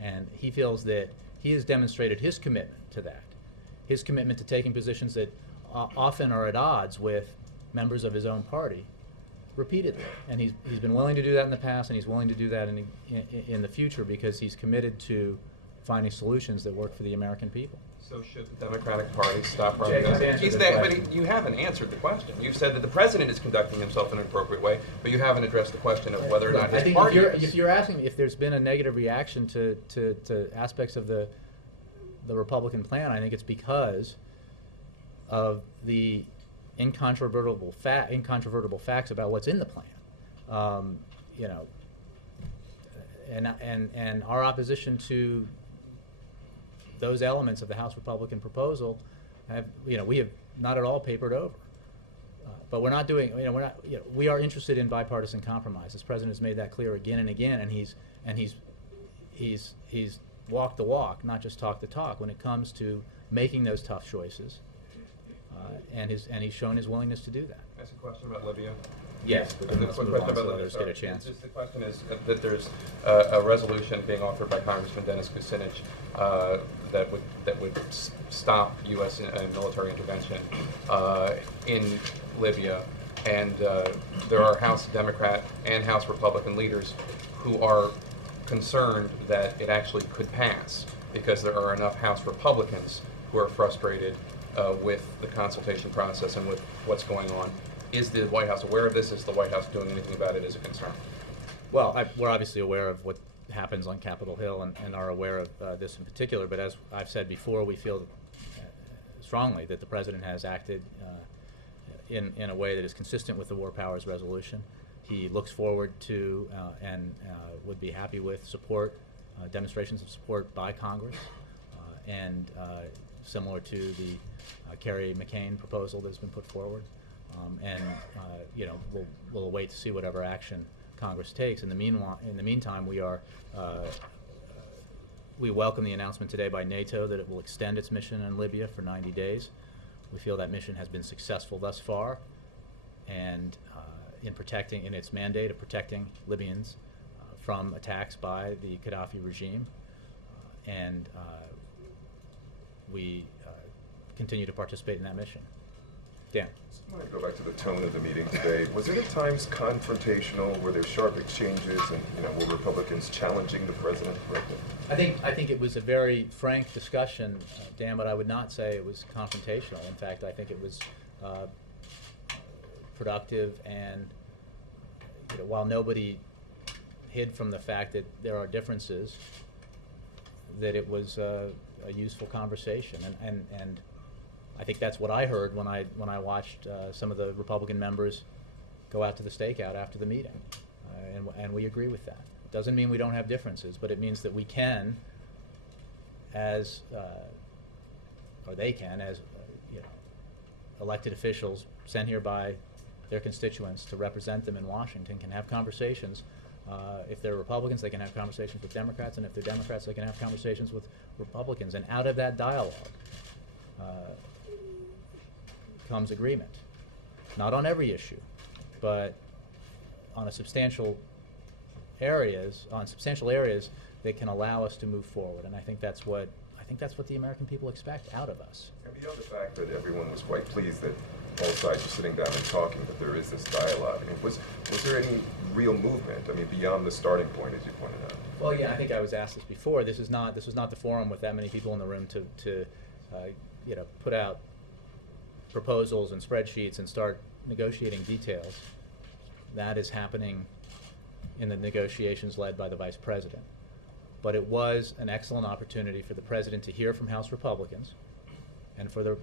And he feels that he has demonstrated his commitment to that, his commitment to taking positions that often are at odds with members of his own party repeatedly. And he's been willing to do that in the past, and he's willing to do that in the future, because he's committed to finding solutions that work for the American people. So should the Democratic Party stop running? Jay, I've answered He's the there, question. but you haven't answered the question. You've said that the president is conducting himself in an appropriate way, but you haven't addressed the question of whether or not I his think party if you're asking me if there's been a negative reaction to aspects of the Republican plan, I think it's because of the incontrovertible facts about what's in the plan. You know, and our opposition to those elements of the House Republican proposal we have not at all papered over. But we're not doing, we are interested in bipartisan compromise. This president has made that clear again and again, and he's walked the walk, not just talked the talk, when it comes to making those tough choices. And he's shown his willingness to do that. Ask a question about Libya. Yes, but then The let's quick move question on so about Libya. others get a chance. The question is that there's a resolution being offered by Congressman Dennis Kucinich that would stop U.S. Military intervention in Libya, and there are House Democrat and House Republican leaders who are concerned that it actually could pass because there are enough House Republicans who are frustrated with the consultation process and with what's going on. Is the White House aware of this? Is the White House doing anything about it as a concern? Well, we're obviously aware of what happens on Capitol Hill and are aware of this in particular, but as I've said before, we feel strongly that the President has acted in a way that is consistent with the War Powers Resolution. He looks forward to and would be happy with support, demonstrations of support by Congress, and similar to the Kerry McCain proposal that's been put forward. We'll wait to see whatever action Congress takes. In the meantime, we welcome the announcement today by NATO that it will extend its mission in Libya for 90 days. We feel that mission has been successful thus far, and in its mandate of protecting Libyans from attacks by the Gaddafi regime, and we continue to participate in that mission. Dan. I want to go back to the tone of the meeting today. Was it at times confrontational? Were there sharp exchanges, and were Republicans challenging the president directly? I think it was a very frank discussion, Dan, but I would not say it was confrontational. In fact, I think it was productive, and while nobody hid from the fact that there are differences, that it was a useful conversation, and I think that's what I heard when I watched some of the Republican members go out to the stakeout after the meeting, and we agree with that. It doesn't mean we don't have differences, but it means that we can, or they can, as elected officials sent here by their constituents to represent them in Washington, can have conversations. If they're Republicans, they can have conversations with Democrats, and if they're Democrats, they can have conversations with Republicans. And out of that dialogue comes agreement. Not on every issue, but on substantial areas that can allow us to move forward. And I think that's what the American people expect out of us. And beyond the fact that everyone was quite pleased that both sides are sitting down and talking, but there is this dialogue. Was there any real movement? Beyond the starting point, as you pointed out. Well, yeah, I think I was asked this before. This was not the forum with that many people in the room to put out proposals and spreadsheets and start negotiating details. That is happening in the negotiations led by the Vice President. But it was an excellent opportunity for the President to hear from House Republicans, and for the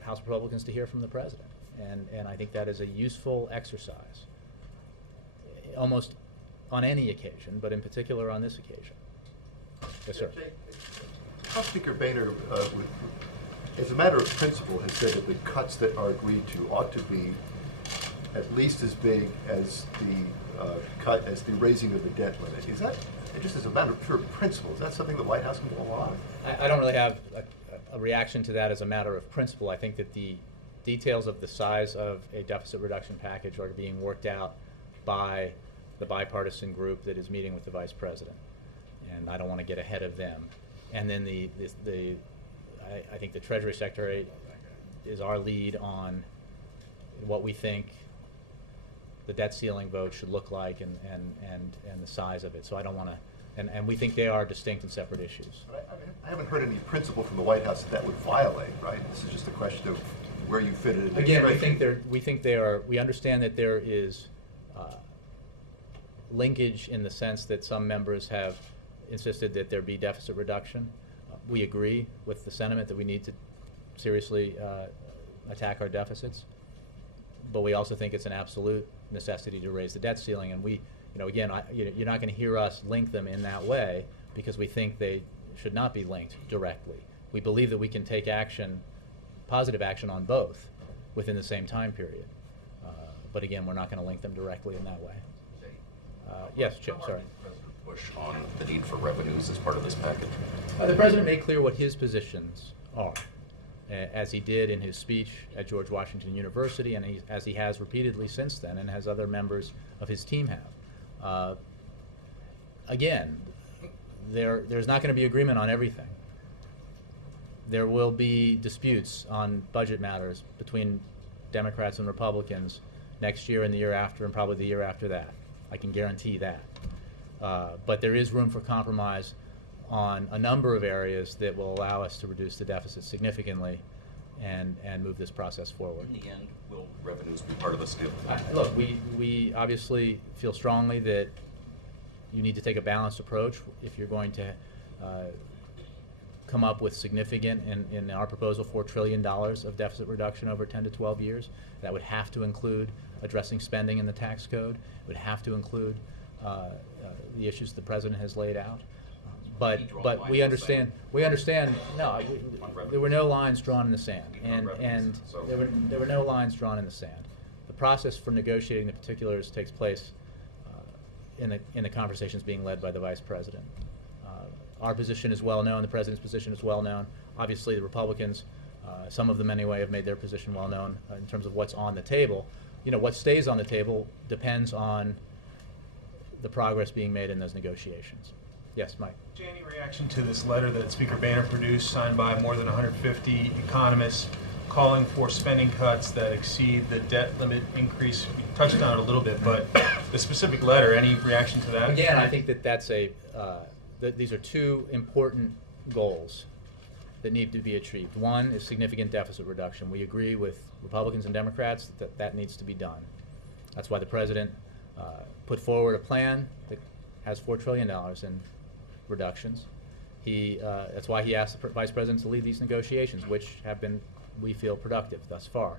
House Republicans to hear from the President. And I think that is a useful exercise, almost on any occasion, but in particular on this occasion. Yes, sir. House Speaker Boehner, as a matter of principle, has said that the cuts that are agreed to ought to be at least as big as the raising of the debt limit. Is that, just as a matter of pure principle, is that something the White House can go along with? I don't really have a a reaction to that as a matter of principle. I think that the details of the size of a deficit reduction package are being worked out by the bipartisan group that is meeting with the Vice President, and I don't want to get ahead of them. And then I think the Treasury Secretary is our lead on what we think the debt ceiling vote should look like and the size of it. So I don't want to, and we think they are distinct and separate issues. But I haven't heard any principle from the White House that would violate, right? This is just a question of where you fit it in. Again, we think they are. We understand that there is linkage in the sense that some members have insisted that there be deficit reduction. We agree with the sentiment that we need to seriously attack our deficits, but we also think it's an absolute necessity to raise the debt ceiling. And we, again, you're not going to hear us link them in that way because we think they should not be linked directly. We believe that we can take action, positive action on both within the same time period. But again, we're not going to link them directly in that way. Yes, Chip, sorry. Push on the need for revenues as part of this package? The President made clear what his positions are, as he did in his speech at George Washington University, and as he has repeatedly since then, and as other members of his team have. Again, there's not going to be agreement on everything. There will be disputes on budget matters between Democrats and Republicans next year and the year after, and probably the year after that. I can guarantee that. But there is room for compromise on a number of areas that will allow us to reduce the deficit significantly and move this process forward. In the end, will revenues be part of this deal? Look, we obviously feel strongly that you need to take a balanced approach if you're going to come up with significant, in our proposal, $4 trillion of deficit reduction over 10 to 12 years. That would have to include addressing spending in the tax code. It would have to include the issues the President has laid out. But we understand. No, there were no lines drawn in the sand, and there were no lines drawn in the sand. The process for negotiating the particulars takes place in the conversations being led by the Vice President. Our position is well known. The President's position is well known. Obviously, the Republicans, some of them anyway, have made their position well known in terms of what's on the table. What stays on the table depends on the progress being made in those negotiations. Yes, Mike. Any reaction to this letter that Speaker Boehner produced, signed by more than 150 economists, calling for spending cuts that exceed the debt limit increase? We touched on it a little bit, but the specific letter, any reaction to that? Again, I think that's these are two important goals that need to be achieved. One is significant deficit reduction. We agree with Republicans and Democrats that needs to be done. That's why the President put forward a plan that has $4 trillion in reductions. That's why he asked the Vice President to lead these negotiations, which have been, we feel, productive thus far.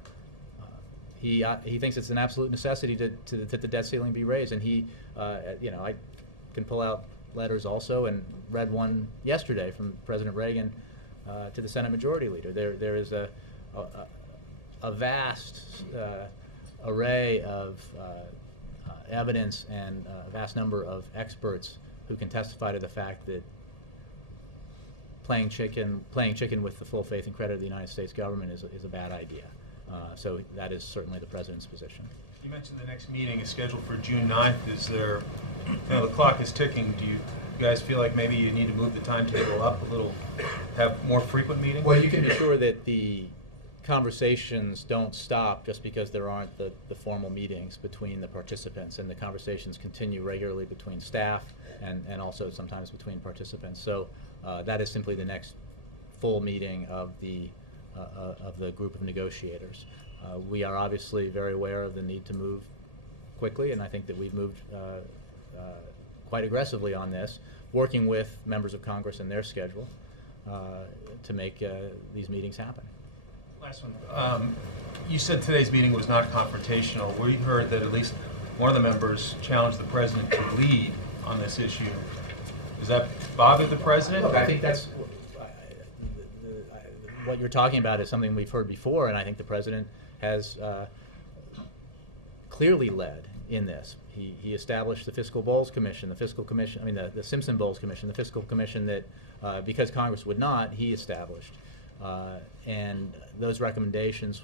He thinks it's an absolute necessity that the debt ceiling be raised, and I can pull out letters also, and read one yesterday from President Reagan to the Senate Majority Leader. There is a vast array of evidence and a vast number of experts who can testify to the fact that playing chicken with the full faith and credit of the United States government is a bad idea. So that is certainly the President's position. You mentioned the next meeting is scheduled for June 9th. Is there, the clock is ticking. Do you guys feel like maybe you need to move the timetable up a little, have more frequent meetings? Well, you can be sure that the conversations don't stop just because there aren't the formal meetings between the participants, and the conversations continue regularly between staff and also sometimes between participants. So that is simply the next full meeting of the group of negotiators. We are obviously very aware of the need to move quickly, and I think that we've moved quite aggressively on this, working with members of Congress and their schedule to make these meetings happen. Last one. You said today's meeting was not confrontational. We heard that at least one of the members challenged the President to lead on this issue. Does that bother the President? Look, I think that's what you're talking about is something we've heard before, and I think the President has clearly led in this. He established the Fiscal Bowles Commission, the Simpson Bowles Commission, the Fiscal Commission that, because Congress would not, he established. And those recommendations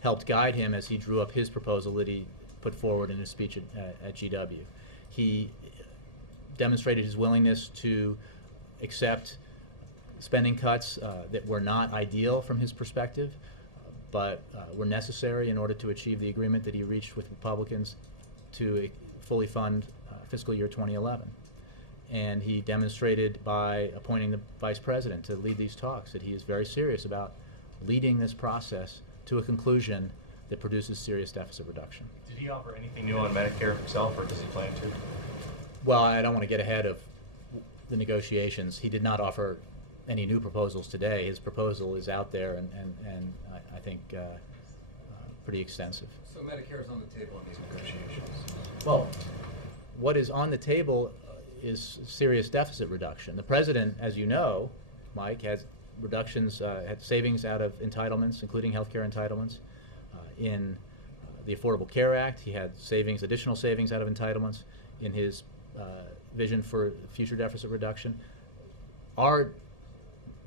helped guide him as he drew up his proposal that he put forward in his speech at GW. He demonstrated his willingness to accept spending cuts that were not ideal from his perspective, but were necessary in order to achieve the agreement that he reached with Republicans to fully fund fiscal year 2011. And he demonstrated by appointing the vice president to lead these talks that he is very serious about leading this process to a conclusion that produces serious deficit reduction. Did he offer anything new on Medicare himself, or does he plan to? Well, I don't want to get ahead of the negotiations. He did not offer any new proposals today. His proposal is out there and I think pretty extensive. So Medicare is on the table in these negotiations? Well, what is on the table is serious deficit reduction. The president, as you know, Mike, has reductions, had savings out of entitlements, including healthcare entitlements. In the Affordable Care Act, he had savings, additional savings out of entitlements in his vision for future deficit reduction. Our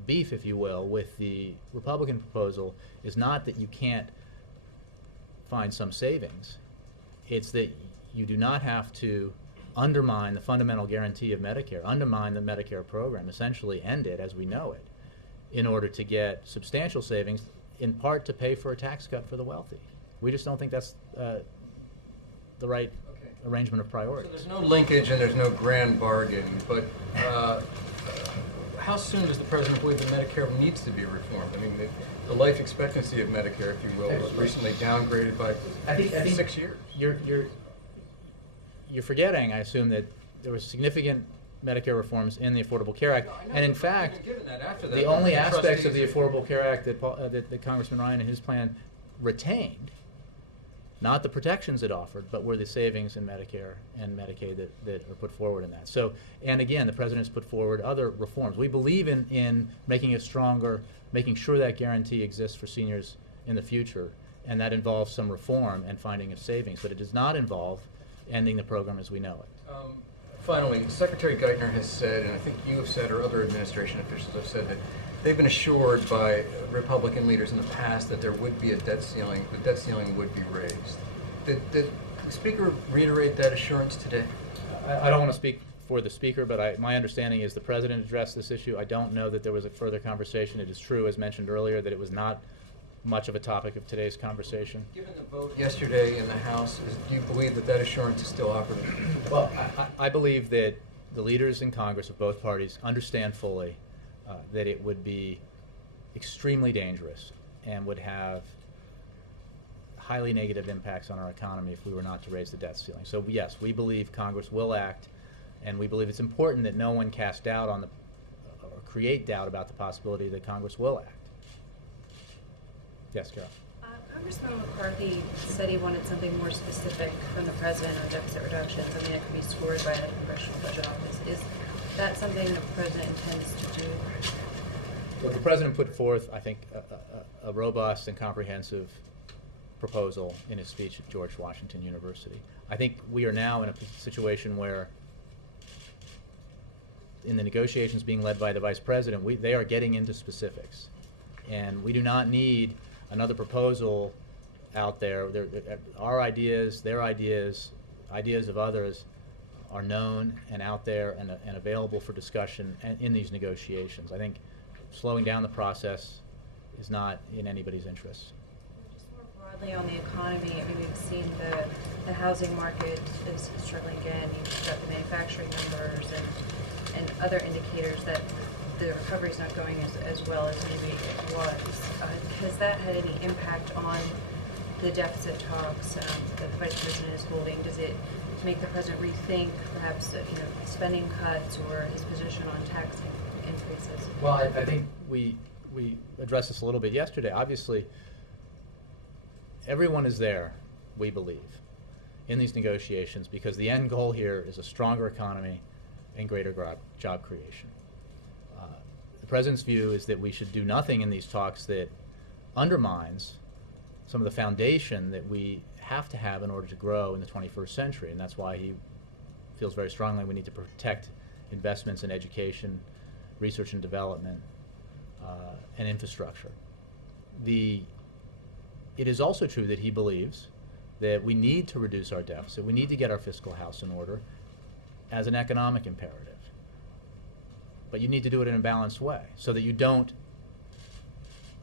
beef, if you will, with the Republican proposal is not that you can't find some savings. It's that you do not have to undermine the fundamental guarantee of Medicare, undermine the Medicare program, essentially end it as we know it, in order to get substantial savings, in part to pay for a tax cut for the wealthy. We just don't think that's the right arrangement of priorities. So there's no linkage and there's no grand bargain, but how soon does the president believe that Medicare needs to be reformed? I mean, the life expectancy of Medicare, if you will, was recently downgraded by I think 6 years. You're forgetting, I assume, that there were significant Medicare reforms in the Affordable Care Act, and in fact, the only aspects of the Affordable Care Act that Congressman Ryan and his plan retained, not the protections it offered, but were the savings in Medicare and Medicaid that are put forward in that. So, and again, the president's put forward other reforms. We believe in making it stronger, making sure that guarantee exists for seniors in the future, and that involves some reform and finding of savings, but it does not involve ending the program as we know it. Finally, Secretary Geithner has said, and I think you have said, or other administration officials have said, that they've been assured by Republican leaders in the past that there would be a debt ceiling, the debt ceiling would be raised. Did the Speaker reiterate that assurance today? I don't want to speak for the Speaker, but my understanding is the President addressed this issue. I don't know that there was a further conversation. It is true, as mentioned earlier, that it was not much of a topic of today's conversation. Given the vote yesterday in the House, do you believe that that assurance is still operative? Well, I believe that the leaders in Congress of both parties understand fully that it would be extremely dangerous and would have highly negative impacts on our economy if we were not to raise the debt ceiling. So yes, we believe Congress will act, and we believe it's important that no one cast doubt on or create doubt about the possibility that Congress will act. Yes, Carol. Congressman McCarthy said he wanted something more specific from the president on deficit reduction, something that could be scored by the Congressional Budget Office. Is that something the president intends to do? Well, the president put forth, I think, a robust and comprehensive proposal in his speech at George Washington University. I think we are now in a situation where, in the negotiations being led by the vice president, they are getting into specifics. And we do not need another proposal out there. Our ideas, their ideas, ideas of others are known and out there and available for discussion in these negotiations. I think slowing down the process is not in anybody's interest. Just more broadly on the economy, I mean, we've seen the housing market is struggling again. You've got the manufacturing numbers and other indicators that the recovery is not going as well as maybe it was. Has that had any impact on the deficit talks that the vice president is holding? Does it make the president rethink perhaps spending cuts or his position on tax increases? Well, I think we addressed this a little bit yesterday. Obviously, everyone is there, we believe, in these negotiations because the end goal here is a stronger economy and greater job creation. The president's view is that we should do nothing in these talks that undermines some of the foundation that we have to have in order to grow in the 21st century, and that's why he feels very strongly we need to protect investments in education, research and development, and infrastructure. It is also true that he believes that we need to reduce our deficit, we need to get our fiscal house in order as an economic imperative. But you need to do it in a balanced way so that you don't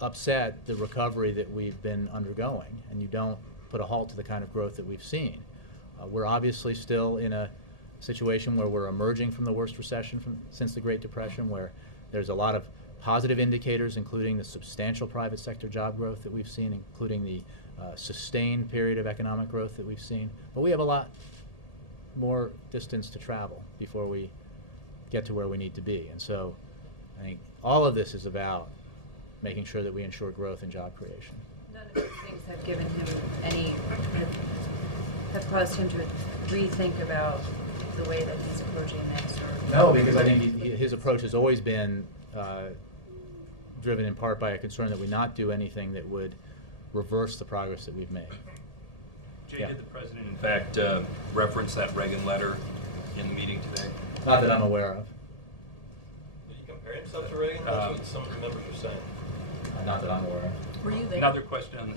upset the recovery that we've been undergoing and you don't put a halt to the kind of growth that we've seen. We're obviously still in a situation where we're emerging from the worst recession since the Great Depression, where there's a lot of positive indicators, including the substantial private sector job growth that we've seen, including the sustained period of economic growth that we've seen. But we have a lot more distance to travel before we get to where we need to be. And so I think all of this is about making sure that we ensure growth and job creation. None of these things have given him any, have caused him to rethink about the way that he's approaching this? Or No, because I think his approach has always been driven in part by a concern that we not do anything that would reverse the progress that we've made. Jay, did the President in fact reference that Reagan letter in the meeting today? Not that I'm aware of. Did he compare himself to Reagan? That's what some of the members are saying. Not that I'm aware of. Were you there? Another question on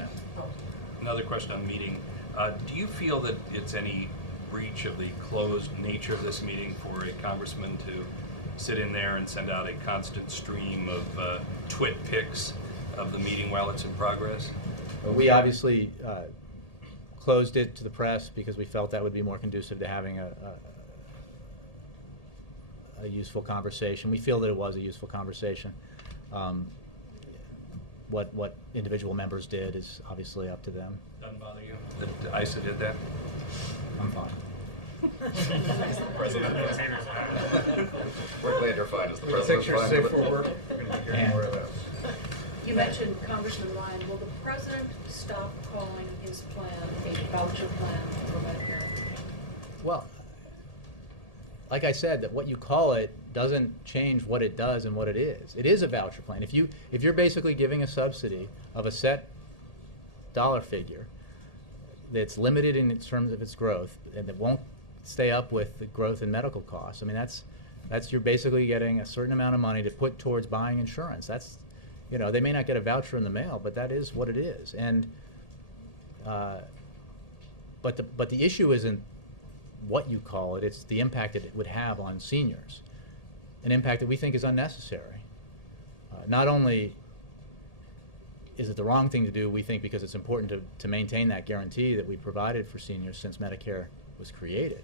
another question on meeting. Do you feel that it's any breach of the closed nature of this meeting for a congressman to sit in there and send out a constant stream of twit pics of the meeting while it's in progress? We obviously closed it to the press because we felt that would be more conducive to having a useful conversation. We feel that it was a useful conversation. What individual members did is obviously up to them. Doesn't bother you that ISA did that? I'm fine. President. We're glad you're fine. Is the We'll president take your fine safe with it? for work. We're going to be hearing more of those. You mentioned Congressman Ryan. Will the president stop calling his plan a voucher plan for Medicare? Well, like I said, that what you call it doesn't change what it does and what it is. It is a voucher plan. If you're basically giving a subsidy of a set dollar figure that's limited in terms of its growth and that won't stay up with the growth in medical costs, I mean that's you're basically getting a certain amount of money to put towards buying insurance. That's, you know, they may not get a voucher in the mail, but that is what it is. And but the issue isn't what you call it, it's the impact that it would have on seniors, an impact that we think is unnecessary. Not only is it the wrong thing to do, we think, because it's important to maintain that guarantee that we provided for seniors since Medicare was created,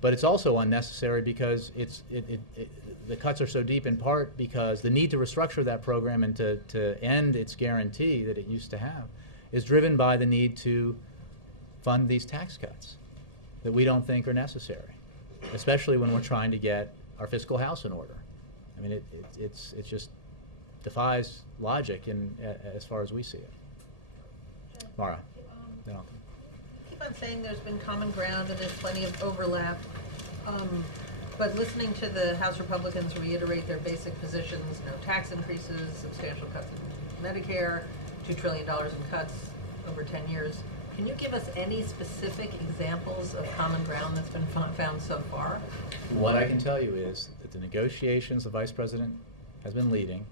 but it's also unnecessary because the cuts are so deep, in part because the need to restructure that program and to end its guarantee that it used to have is driven by the need to fund these tax cuts that we don't think are necessary, especially when we're trying to get our fiscal house in order. I mean, it just defies logic as far as we see it. Mara. Then I'll Keep on saying there's been common ground and there's plenty of overlap, but listening to the House Republicans reiterate their basic positions, no tax increases, substantial cuts in Medicare, $2 trillion in cuts over 10 years. Can you give us any specific examples of common ground that's been found so far? What I can tell you is that the negotiations the Vice President has been leading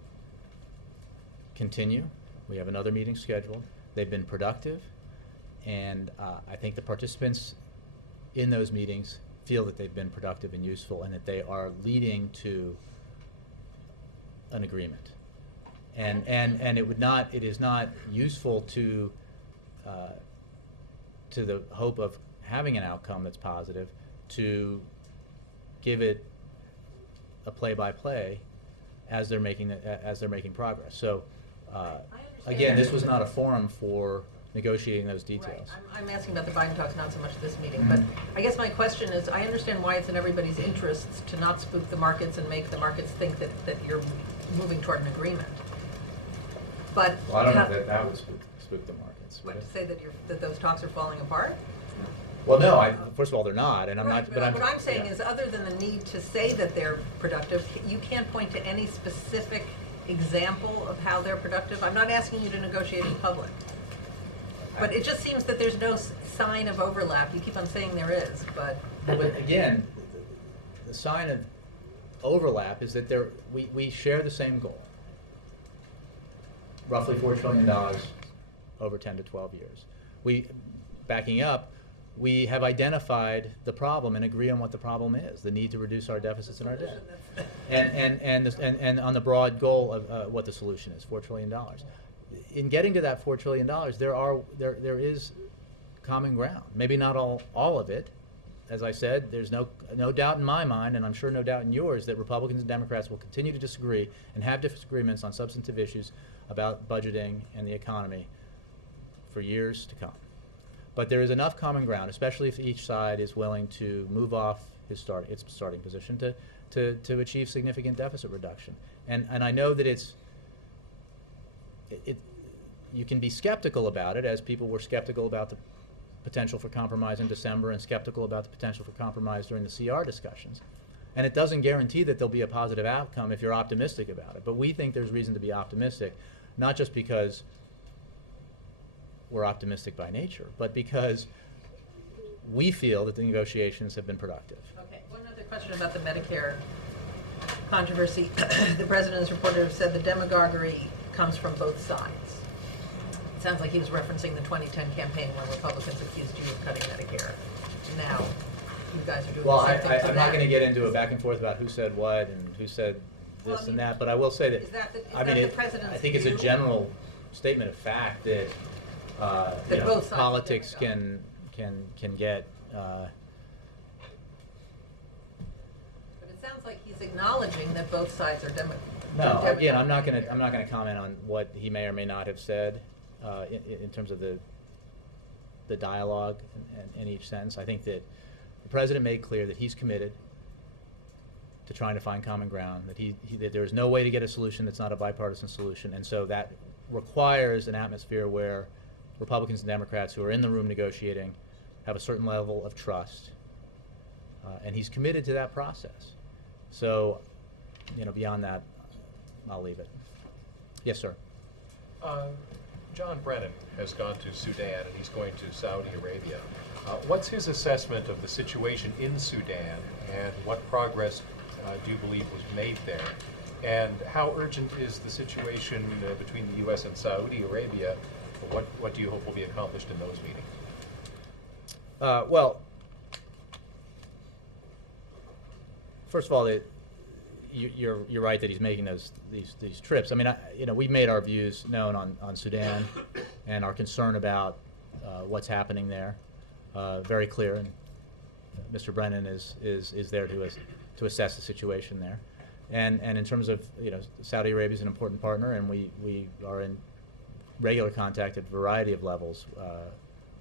continue. We have another meeting scheduled. They've been productive, and I think the participants in those meetings feel that they've been productive and useful, and that they are leading to an agreement. And it is not useful to the hope of having an outcome that's positive to give it a play-by-play as they're making progress. So again, this was not a forum for negotiating those details. Right. I'm asking about the Biden talks, not so much this meeting, but I guess my question is, I understand why it's in everybody's interests to not spook the markets and make the markets think that you're moving toward an agreement. But well, I don't know that would spook the markets. What, to say that those talks are falling apart? Well, no. First of all, they're not, and I'm right, not. But what I'm saying is, other than the need to say that they're productive, you can't point to any specific example of how they're productive. I'm not asking you to negotiate in public, but it just seems that there's no sign of overlap. You keep on saying there is, but again, the sign of overlap is that we share the same goal. roughly $4 trillion over 10 to 12 years. Backing up, we have identified the problem and agree on what the problem is, the need to reduce our deficits and our debt. And on the broad goal of what the solution is, $4 trillion. In getting to that $4 trillion, there is common ground. Maybe not all of it. As I said, there's no doubt in my mind, and I'm sure no doubt in yours, that Republicans and Democrats will continue to disagree and have disagreements on substantive issues about budgeting and the economy for years to come. But there is enough common ground, especially if each side is willing to move off its starting position to achieve significant deficit reduction. And I know that you can be skeptical about it, as people were skeptical about the potential for compromise in December and skeptical about the potential for compromise during the CR discussions. And it doesn't guarantee that there'll be a positive outcome if you're optimistic about it. But we think there's reason to be optimistic, not just because we're optimistic by nature, but because we feel that the negotiations have been productive. Okay, one other question about the Medicare controversy. The president's reporter said the demagoguery comes from both sides. It sounds like he was referencing the 2010 campaign when Republicans accused you of cutting Medicare. Now, you guys are doing the same thing. I'm not going to get into a back and forth about who said what and who said this and that, but I will say that, I think it's a general statement of fact that politics can get. But it sounds like he's acknowledging that both sides are Democrats. No, again, I'm not going to comment on what he may or may not have said in terms of the dialogue in each sense. I think that the president made clear that he's committed to trying to find common ground, that there is no way to get a solution that's not a bipartisan solution, and so that requires an atmosphere where Republicans and Democrats who are in the room negotiating have a certain level of trust, and he's committed to that process. So, beyond that, I'll leave it. Yes, sir. John Brennan has gone to Sudan and he's going to Saudi Arabia. What's his assessment of the situation in Sudan, and what progress do you believe was made there? And how urgent is the situation between the U.S. and Saudi Arabia? What do you hope will be accomplished in those meetings? Well, first of all, you're right that he's making these trips. I mean, we've made our views known on Sudan and our concern about what's happening there. Very clear, and Mr. Brennan is there to assess the situation there. And in terms of Saudi Arabia is an important partner, and we are in regular contact at a variety of levels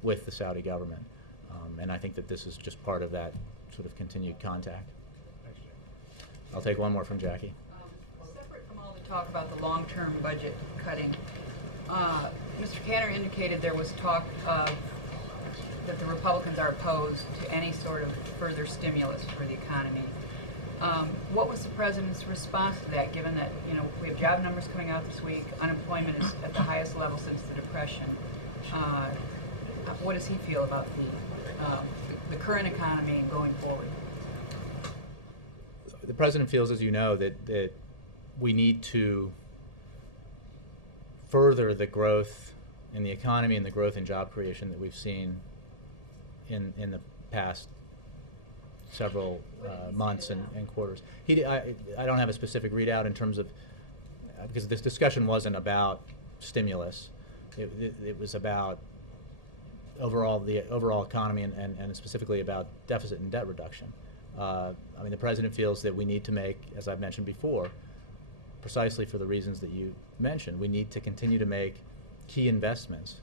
with the Saudi government, and I think that this is just part of that sort of continued contact. I'll take one more from Jackie. Separate from all the talk about the long-term budget cutting, Mr. Cantor indicated there was talk that the Republicans are opposed to any sort of further stimulus for the economy. What was the president's response to that, given that we have job numbers coming out this week, unemployment is at the highest level since the Depression? What does he feel about the current economy and going forward? The president feels, as you know, that we need to further the growth in the economy and the growth in job creation that we've seen in the past several months and quarters. I don't have a specific readout in terms of, because this discussion wasn't about stimulus. It was about the overall economy and specifically about deficit and debt reduction. I mean, the president feels that we need to make, as I've mentioned before, precisely for the reasons that you mentioned, we need to continue to make key investments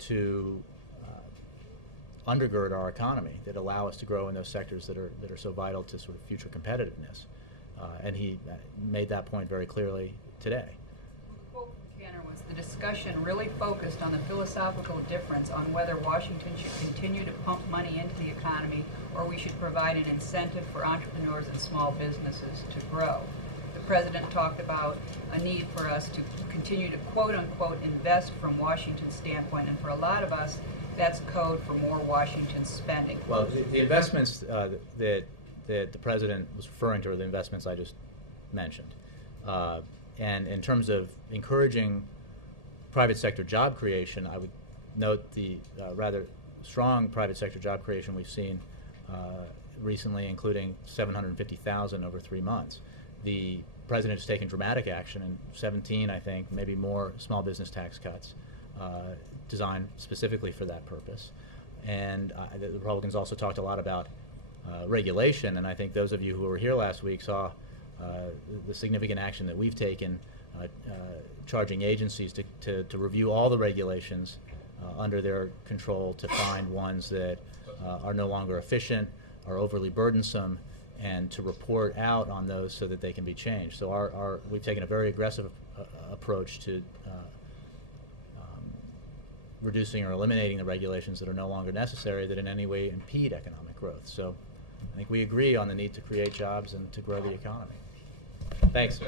to undergird our economy that allow us to grow in those sectors that are so vital to sort of future competitiveness. And he made that point very clearly today. The quote from Cantor was, the discussion really focused on the philosophical difference on whether Washington should continue to pump money into the economy or we should provide an incentive for entrepreneurs and small businesses to grow. The president talked about a need for us to continue to quote-unquote invest from Washington's standpoint, and for a lot of us, that's code for more Washington spending. Well, the investments that the president was referring to are the investments I just mentioned. And in terms of encouraging private sector job creation, I would note the rather strong private sector job creation we've seen recently, including 750,000 over 3 months. The president has taken dramatic action in 17, I think, maybe more small business tax cuts designed specifically for that purpose. And the Republicans also talked a lot about regulation, and I think those of you who were here last week saw the significant action that we've taken charging agencies to review all the regulations under their control to find ones that are no longer efficient, are overly burdensome, and to report out on those so that they can be changed. So we've taken a very aggressive approach to reducing or eliminating the regulations that are no longer necessary that in any way impede economic growth. So I think we agree on the need to create jobs and to grow the economy. Thanks.